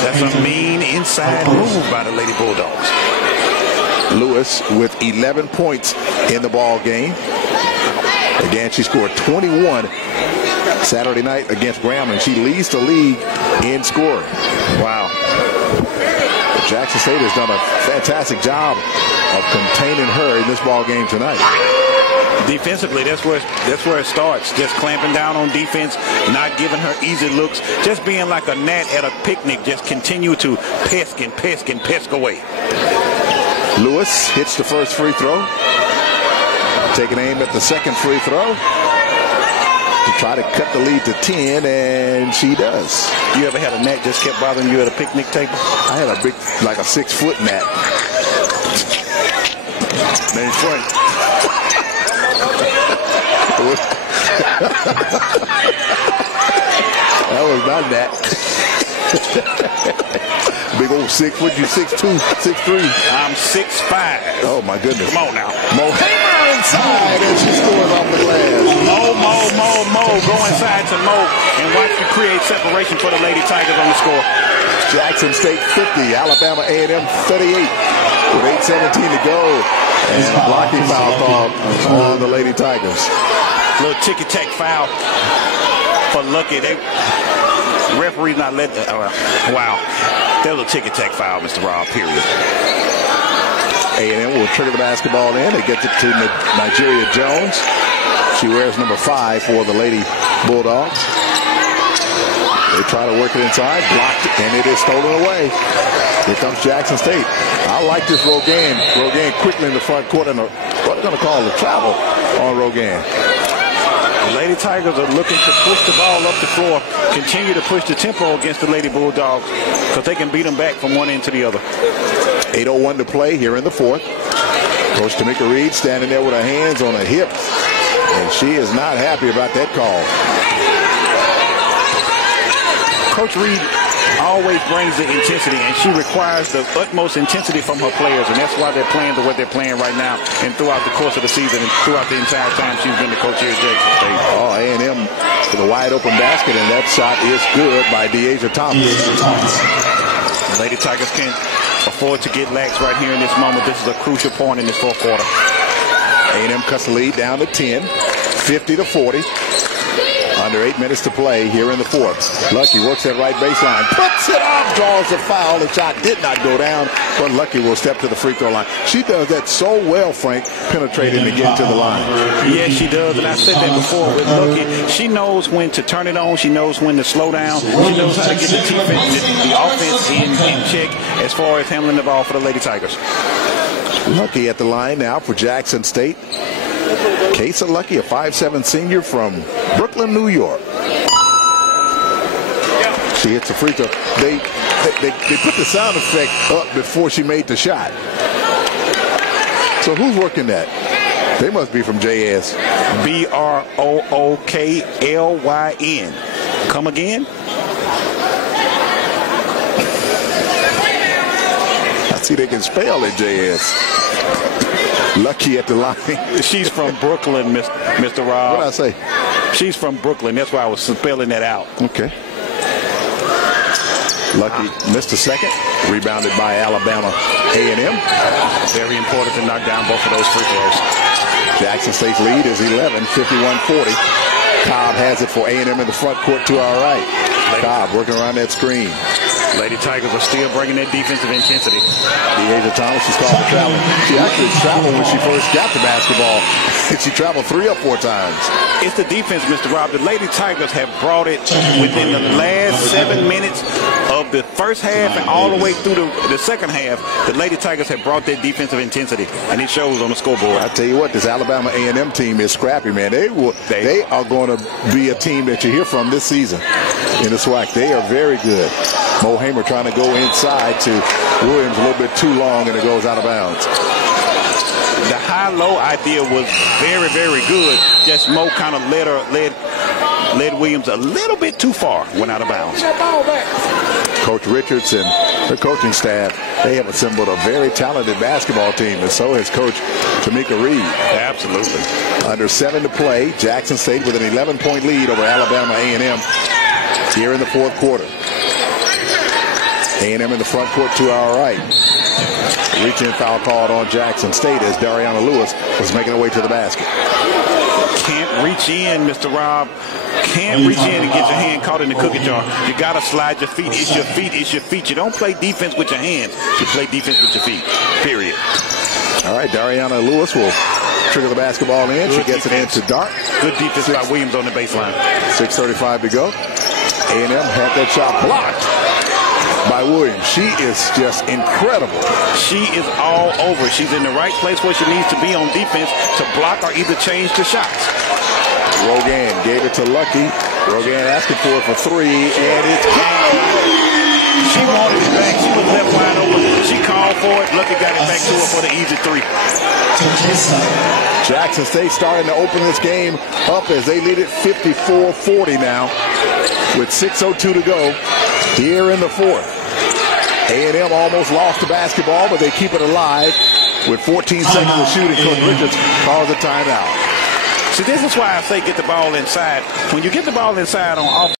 That's a mean inside move by the Lady Bulldogs. Lewis with 11 points in the ball game. Again, she scored 21 Saturday night against Grambling. She leads the league in scoring. Wow. Jackson State has done a fantastic job of containing her in this ball game tonight. Defensively, that's where it starts. Just clamping down on defense, not giving her easy looks, just being like a gnat at a picnic, just continue to pesk away. Lewis hits the first free throw. Taking aim at the second free throw to try to cut the lead to 10, and she does. You ever had a gnat just kept bothering you at a picnic table? I had a big, like a 6-foot gnat. Named Frank. That was not that. Big old 6 foot. You 6'2", 6'3". I'm 6'5". Oh my goodness. Come on now. Mo Hamer inside, and she scores off the glass. Mo. Go inside to Mo and watch you create separation for the Lady Tigers on the score. Jackson State 50, Alabama A&M 38 with 8:17 to go. And blocking foul call on the Lady Tigers. Little ticky-tack foul for Lucky. Referee not letting. Wow. That was a ticky-tack foul, Mr. Rob, period. A&M will trigger the basketball in. They get it to Nigeria Jones. She wears number 5 for the Lady Bulldogs. They try to work it inside, blocked, and it is stolen away. Here comes Jackson State. I like this Rogan. Rogan quickly in the front court, and what they're going to call the travel on Rogan. The Lady Tigers are looking to push the ball up the floor, continue to push the tempo against the Lady Bulldogs, because they can beat them back from one end to the other. 8:01 to play here in the fourth. Coach Tamika Reed standing there with her hands on her hips, and she is not happy about that call. Coach Reed always brings the intensity, and she requires the utmost intensity from her players, and that's why they're playing the way they're playing right now and throughout the course of the season and throughout the entire time she's been the coach here at Jackson State. Oh, A&M with a wide open basket, and that shot is good by Deasia Thomas. The Lady Tigers can't afford to get lax right here in this moment. This is a crucial point in this fourth quarter. A&M cuts the lead down to 10, 50-40. Under 8 minutes to play here in the fourth. Lucky works that right baseline, puts it up, draws the foul. The shot did not go down, but Lucky will step to the free throw line. She does that so well, Frank, penetrating to get to the line. Yes, she does, and I said that before with Lucky. She knows when to turn it on. She knows when to slow down. She knows how to get the offense in check as far as handling the ball for the Lady Tigers. Lucky at the line now for Jackson State. Kaysa Lucky, a 5'7" senior from Brooklyn, New York. She hits a free throw. They put the sound effect up before she made the shot. So who's working that? They must be from JS. BROOKLYN. Come again? I see they can spell at JS. Lucky at the line. She's from Brooklyn, Mr. Rob. What did I say? She's from Brooklyn. That's why I was spelling that out. Okay. Lucky missed a second. Rebounded by Alabama A&M. Very important to knock down both of those free throws. Jackson State's lead is 11, 51-40. Cobb has it for A&M in the front court to our right. Cobb working around that screen. Lady Tigers are still bringing their defensive intensity. Deasia Thomas is called for traveling. She actually traveled when she first got the basketball. She traveled 3 or 4 times. It's the defense, Mr. Rob. The Lady Tigers have brought it within the last 7 minutes of the first half and all the way through the second half. The Lady Tigers have brought their defensive intensity, and it shows on the scoreboard. I tell you what, this Alabama A&M team is scrappy, man. They are going to be a team that you hear from this season in the SWAC. They are very good. Mo Hamer trying to go inside to Williams a little bit too long, and it goes out of bounds. The high-low idea was very, very good. Just Mo kind of led Williams a little bit too far, went out of bounds. Coach Richards and the coaching staff, they have assembled a very talented basketball team, and so has Coach Tamika Reed. Absolutely. Under 7 to play, Jackson State with an 11-point lead over Alabama A&M here in the 4th quarter. A&M in the front court to our right. Reach-in foul called on Jackson State as Dariana Lewis was making her way to the basket. Can't reach in, Mr. Rob. Can't reach in and get your hand caught in the cookie jar. You got to slide your feet. It's your feet. It's your feet. You don't play defense with your hands. You play defense with your feet, period. All right, Dariana Lewis will trigger the basketball in. Good she gets defense. it into Dart. Good defense by Williams on the baseline. 6:35 to go. A&M had that shot blocked by Williams. She is just incredible. She is all over. She's in the right place where she needs to be on defense to block or either change the shots. Rogan gave it to Lucky. Rogan asking for it for 3, and it's good. She wanted it back. She was left wide open. She called for it. Lucky got it back to her for the easy 3. Jackson State starting to open this game up as they lead it 54-40 now with 6:02 to go here in the 4th. A&M almost lost the basketball, but they keep it alive with 14 seconds of shooting. Coach Richards calls a timeout. See, this is why I say get the ball inside. When you get the ball inside on offense,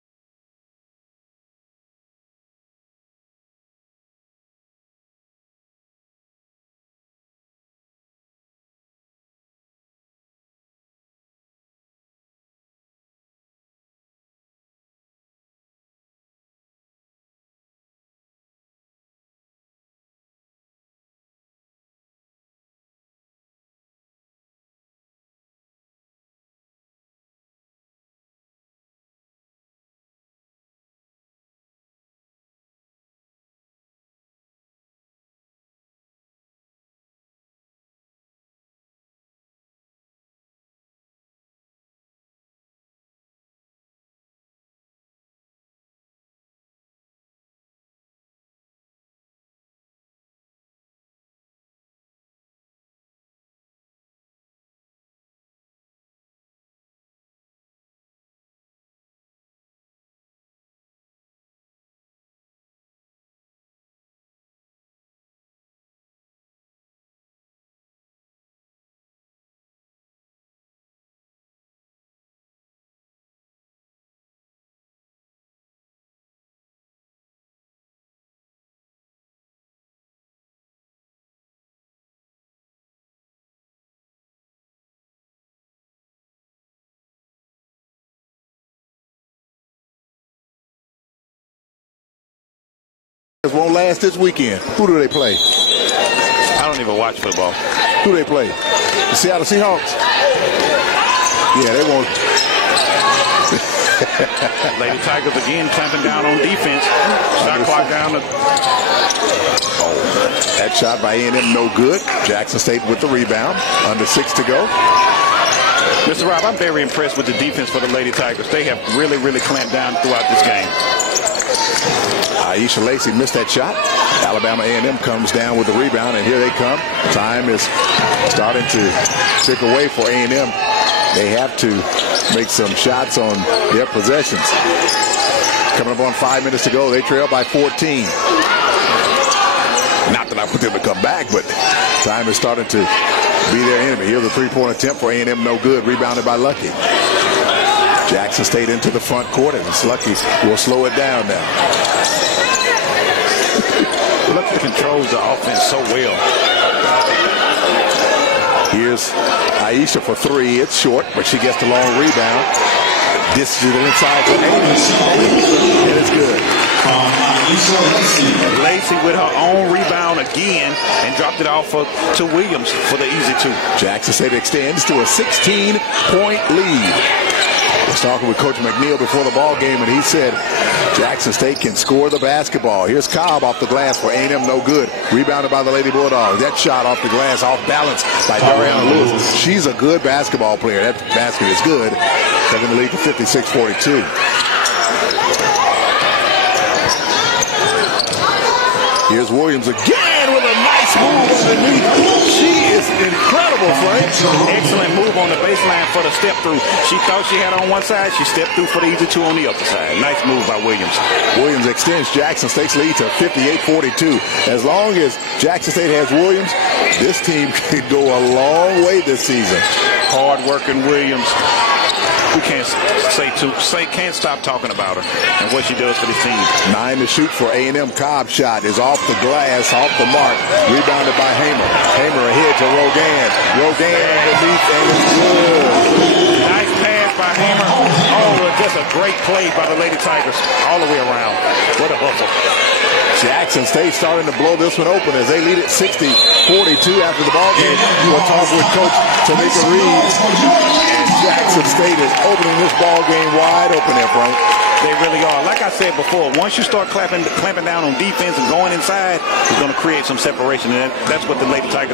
Won't last this weekend. Who do they play? I don't even watch football. Who they play? The Seattle Seahawks? Yeah, they won't. Lady Tigers again clamping down on defense. Shot clock down to... That shot by A&M no good. Jackson State with the rebound. Under 6 to go. Mr. Rob, I'm very impressed with the defense for the Lady Tigers. They have really, really clamped down throughout this game. Aisha Lacey missed that shot. Alabama A&M comes down with the rebound, and here they come. Time is starting to tick away for A&M. They have to make some shots on their possessions. Coming up on 5 minutes to go, they trail by 14. Not that I put them to come back, but time is starting to be their enemy. Here's a 3-point attempt for A&M, no good. Rebounded by Lucky. Jackson State into the front court, and Lucky will slow it down now. Lucky controls the offense so well. Here's Aisha for 3. It's short, but she gets the long rebound. Dishes it inside to Amy, and it's good. Lacey with her own rebound again and dropped it off to Williams for the easy two. Jackson State extends to a 16-point lead. I was talking with Coach McNeil before the ball game, and he said Jackson State can score the basketball. Here's Cobb off the glass for A&M, no good. Rebounded by the Lady Bulldogs. That shot off the glass, off balance by Dariana Lewis. She's a good basketball player. That basket is good. Taking the lead to 56-42. Here's Williams again with a nice move underneath. She is incredible, Frank. Excellent move on the baseline for the step through. She thought she had on one side. She stepped through for the easy two on the other side. Nice move by Williams. Williams extends Jackson State's lead to 58-42. As long as Jackson State has Williams, this team could go a long way this season. Hard-working Williams. We can't can't stop talking about her and what she does for this team. 9 to shoot for A&M. Cobb shot is off the glass, off the mark. Rebounded by Hamer. Hamer ahead to Rogan. Rogan underneath, and it's good. Nice pass by Hamer. Oh, just a great play by the Lady Tigers all the way around. What a hustle. Jackson State starting to blow this one open as they lead at 60-42 after the ball game. We'll talk with Coach Tamika Reed. And Jackson State is opening this ball game wide open there, Frank. They really are. Like I said before, once you start clamping down on defense and going inside, it's going to create some separation. And that's what the Lady Tigers.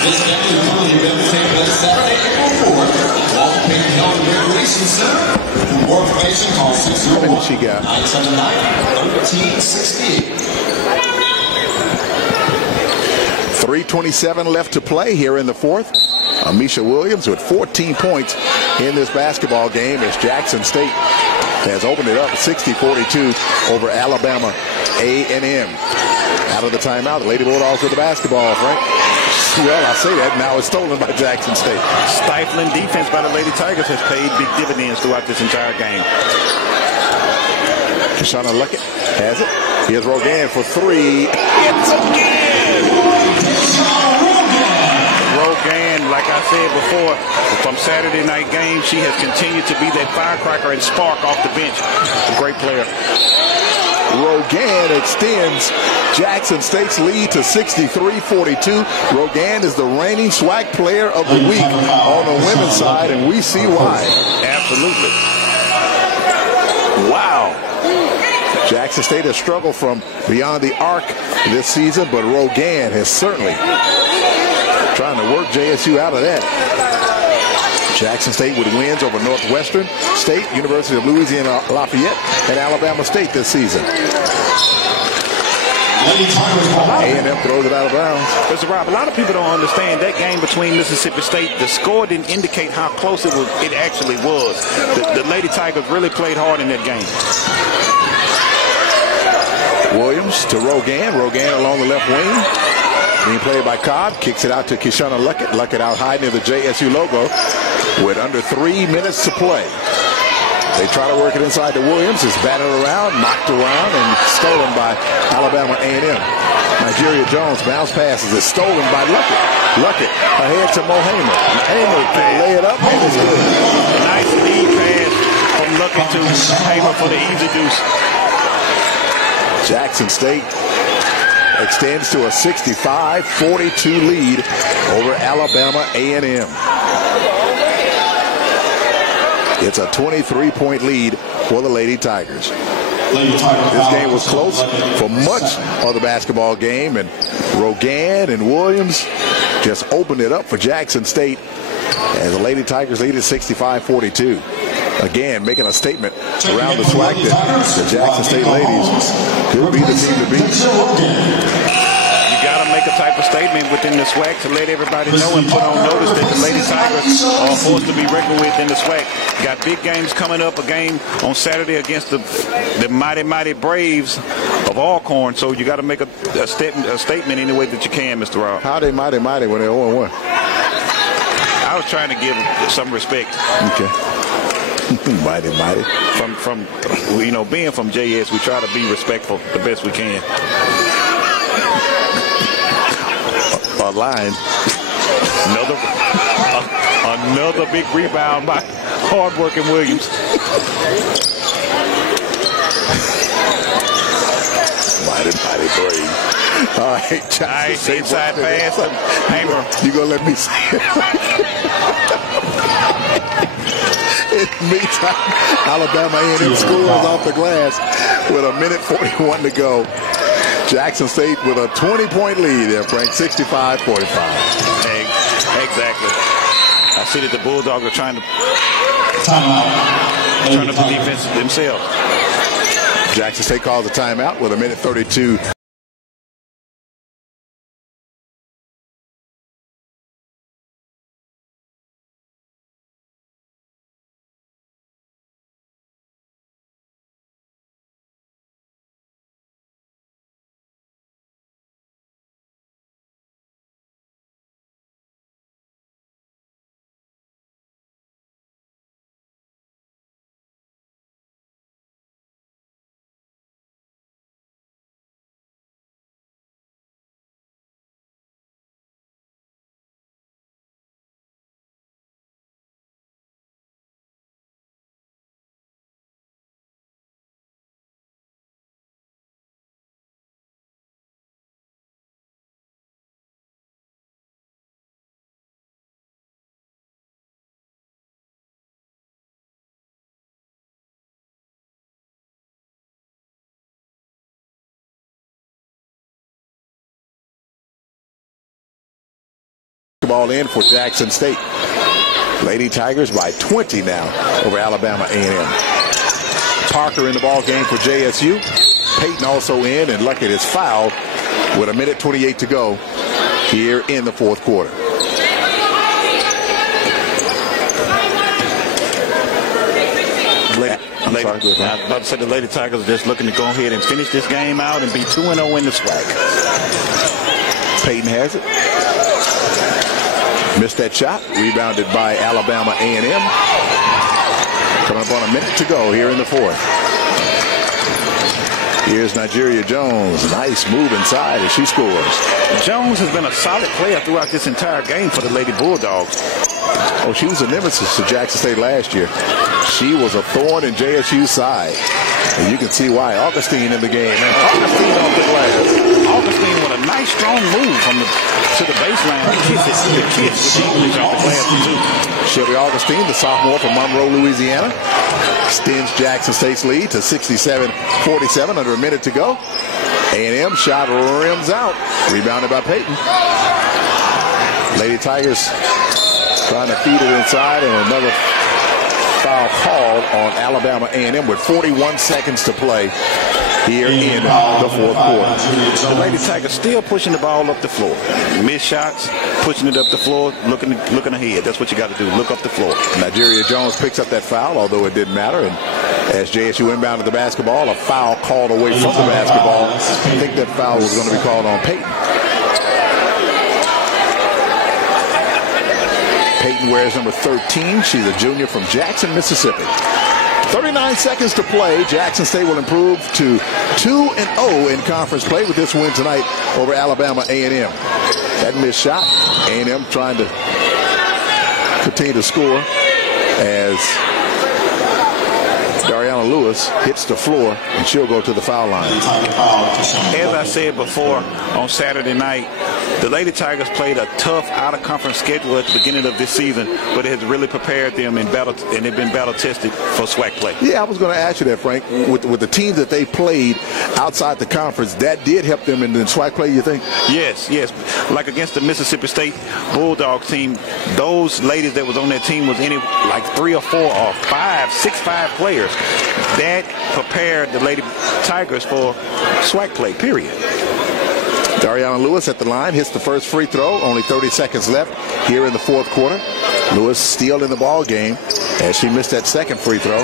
This game is going to take place Saturday, April 4th at Walter Payton Hill Recreation Center. For more information, call 601-979-1368. 3:27 left to play here in the fourth. Amisha Williams with 14 points in this basketball game as Jackson State has opened it up 60-42 over Alabama A&M. Out of the timeout, the Lady Bulldogs with the basketball, Frank. Well, I say that, now it's stolen by Jackson State. Stifling defense by the Lady Tigers has paid big dividends throughout this entire game. Kashana Luckett has it. Here's Rogan for three. It's again! Rogan, like I said before, from Saturday night game, she has continued to be that firecracker and spark off the bench. A great player. Rogan extends Jackson State's lead to 63-42. Rogan is the reigning SWAC player of the week on the women's side, and we see why. Absolutely. Wow. Jackson State has struggled from beyond the arc this season, but Rogan has certainly trying to work JSU out of that. Jackson State with wins over Northwestern State, University of Louisiana Lafayette, and Alabama State this season. A&M throws it out of bounds. Mr. Rob, a lot of people don't understand that game between Mississippi State. The score didn't indicate how close it actually was. The Lady Tigers really played hard in that game. Williams to Rogan. Rogan along the left wing. Being played by Cobb. Kicks it out to Kishana Luckett. Luckett out high near the JSU logo with under 3 minutes to play. They try to work it inside to Williams. It's batted around, knocked around, and stolen by Alabama A&M. Nigeria Jones bounce passes. It's stolen by Luckett. Luckett ahead to Mo Hamer. Hamer can lay it up. And it's good. Nice lead pass from Luckett to Hamer for the easy deuce. Jackson State extends to a 65-42 lead over Alabama A&M. It's a 23-point lead for the Lady Tigers. This game was close for much of the basketball game, and Rogan and Williams just opened it up for Jackson State as the Lady Tigers lead at 65-42. Again, making a statement around the SWAC that the Jackson State ladies could be the team to beat. You got to make a type of statement within the SWAC to let everybody know and put on notice that the Lady Tigers are forced to be reckoned with in the SWAC. Got big games coming up, a game on Saturday against the mighty, mighty Braves of Alcorn. So you got to make a statement any way that you can, Mr. Rob. How they mighty, mighty when they're 0-1? I was trying to give some respect. Okay. Mighty, mighty. From you know, being from JS, we try to be respectful the best we can. A line. Another big rebound by hard-working Williams. Mighty, mighty brave. All right, Nice inside pass to Hamer. You gonna let me say it? In the meantime, Alabama A&M scores off the glass with 1:41 to go. Jackson State with a 20-point lead. They're ranked 65-45. Exactly. I see that the Bulldogs are trying to turn up the defense themselves. Jackson State calls a timeout with 1:32. Ball in for Jackson State. Lady Tigers by 20 now over Alabama A&M. Parker in the ball game for JSU. Payton also in, and lucky it's fouled with 1:28 to go here in the fourth quarter. I was about to say the Lady Tigers are just looking to go ahead and finish this game out and be 2-0 in the SWAC. Payton has it. Missed that shot. Rebounded by Alabama A&M. Coming up on 1 minute to go here in the fourth. Here's Nigeria Jones. Nice move inside as she scores. Jones has been a solid player throughout this entire game for the Lady Bulldogs. Oh, she was a nemesis to Jackson State last year. She was a thorn in JSU's side. And you can see why. Augustine in the game. And Augustine off the glass. Augustine with a nice strong move to the baseline. The kiss. She was off the glass too. Shelby Augustine, the sophomore from Monroe, Louisiana, extends Jackson State's lead to 67-47 under 1 minute to go. A&M shot rims out. Rebounded by Payton. Lady Tigers trying to feed it inside, and another foul called on Alabama A&M with 41 seconds to play here in the fourth quarter. The Lady Tigers still pushing the ball up the floor. Missed shots, pushing it up the floor, looking ahead. That's what you got to do, look up the floor. Nigeria Jones picks up that foul, although it didn't matter. And as JSU inbounded the basketball, a foul called away from the basketball. I think that foul was going to be called on Payton. Payton wears number 13. She's a junior from Jackson, Mississippi. 39 seconds to play. Jackson State will improve to 2-0 in conference play with this win tonight over Alabama A&M. That missed shot. A&M trying to continue to score as Dariana Lewis hits the floor, and she'll go to the foul line. As I said before, on Saturday night, The Lady Tigers played a tough out-of-conference schedule at the beginning of this season, but it has really prepared them in battle, and they've been battle-tested for SWAC play. Yeah, I was going to ask you that, Frank. With the teams that they played outside the conference, that did help them in the SWAC play, you think? Yes. Like against the Mississippi State Bulldogs team, those ladies that was on that team was like 3 or 4 or 5, 6'5" players. That prepared the Lady Tigers for SWAC play, period. Dariana Lewis at the line, hits the first free throw. Only 30 seconds left here in the fourth quarter. Lewis still in the ball game as she missed that second free throw.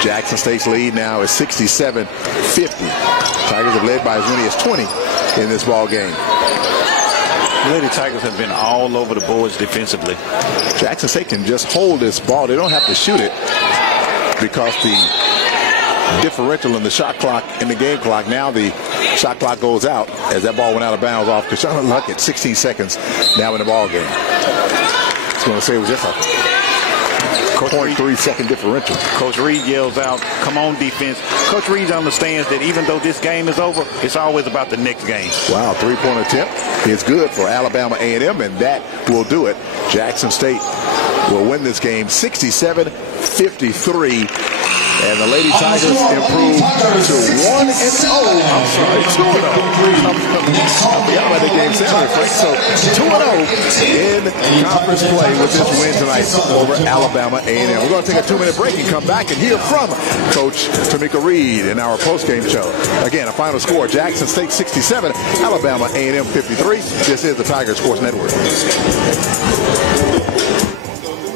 Jackson State's lead now is 67-50. Tigers have led by as many as 20 in this ball game. The Lady Tigers have been all over the boards defensively. Jackson State can just hold this ball. They don't have to shoot it because the differential in the shot clock, in the game clock, now the shot clock goes out as that ball went out of bounds off Kashana Luckett. 16 seconds now in the ball game. I was going to say it was just a 0.3-second differential. Coach Reed yells out, "Come on, defense." Coach Reed understands that even though this game is over, it's always about the next game. Wow, three-point attempt is good for Alabama A&M, and that will do it. Jackson State will win this game 67-53. And the Lady Tigers improve to 1-0. I'm sorry, 2-0. I forgot about the game Saturday, Frank. So 2-0 in conference play with this win tonight over Alabama A&M. We're going to take a 2-minute break and come back and hear from Coach Tamika Reed in our postgame show. Again, a final score: Jackson State 67, Alabama A&M 53. This is the Tiger Sports Network.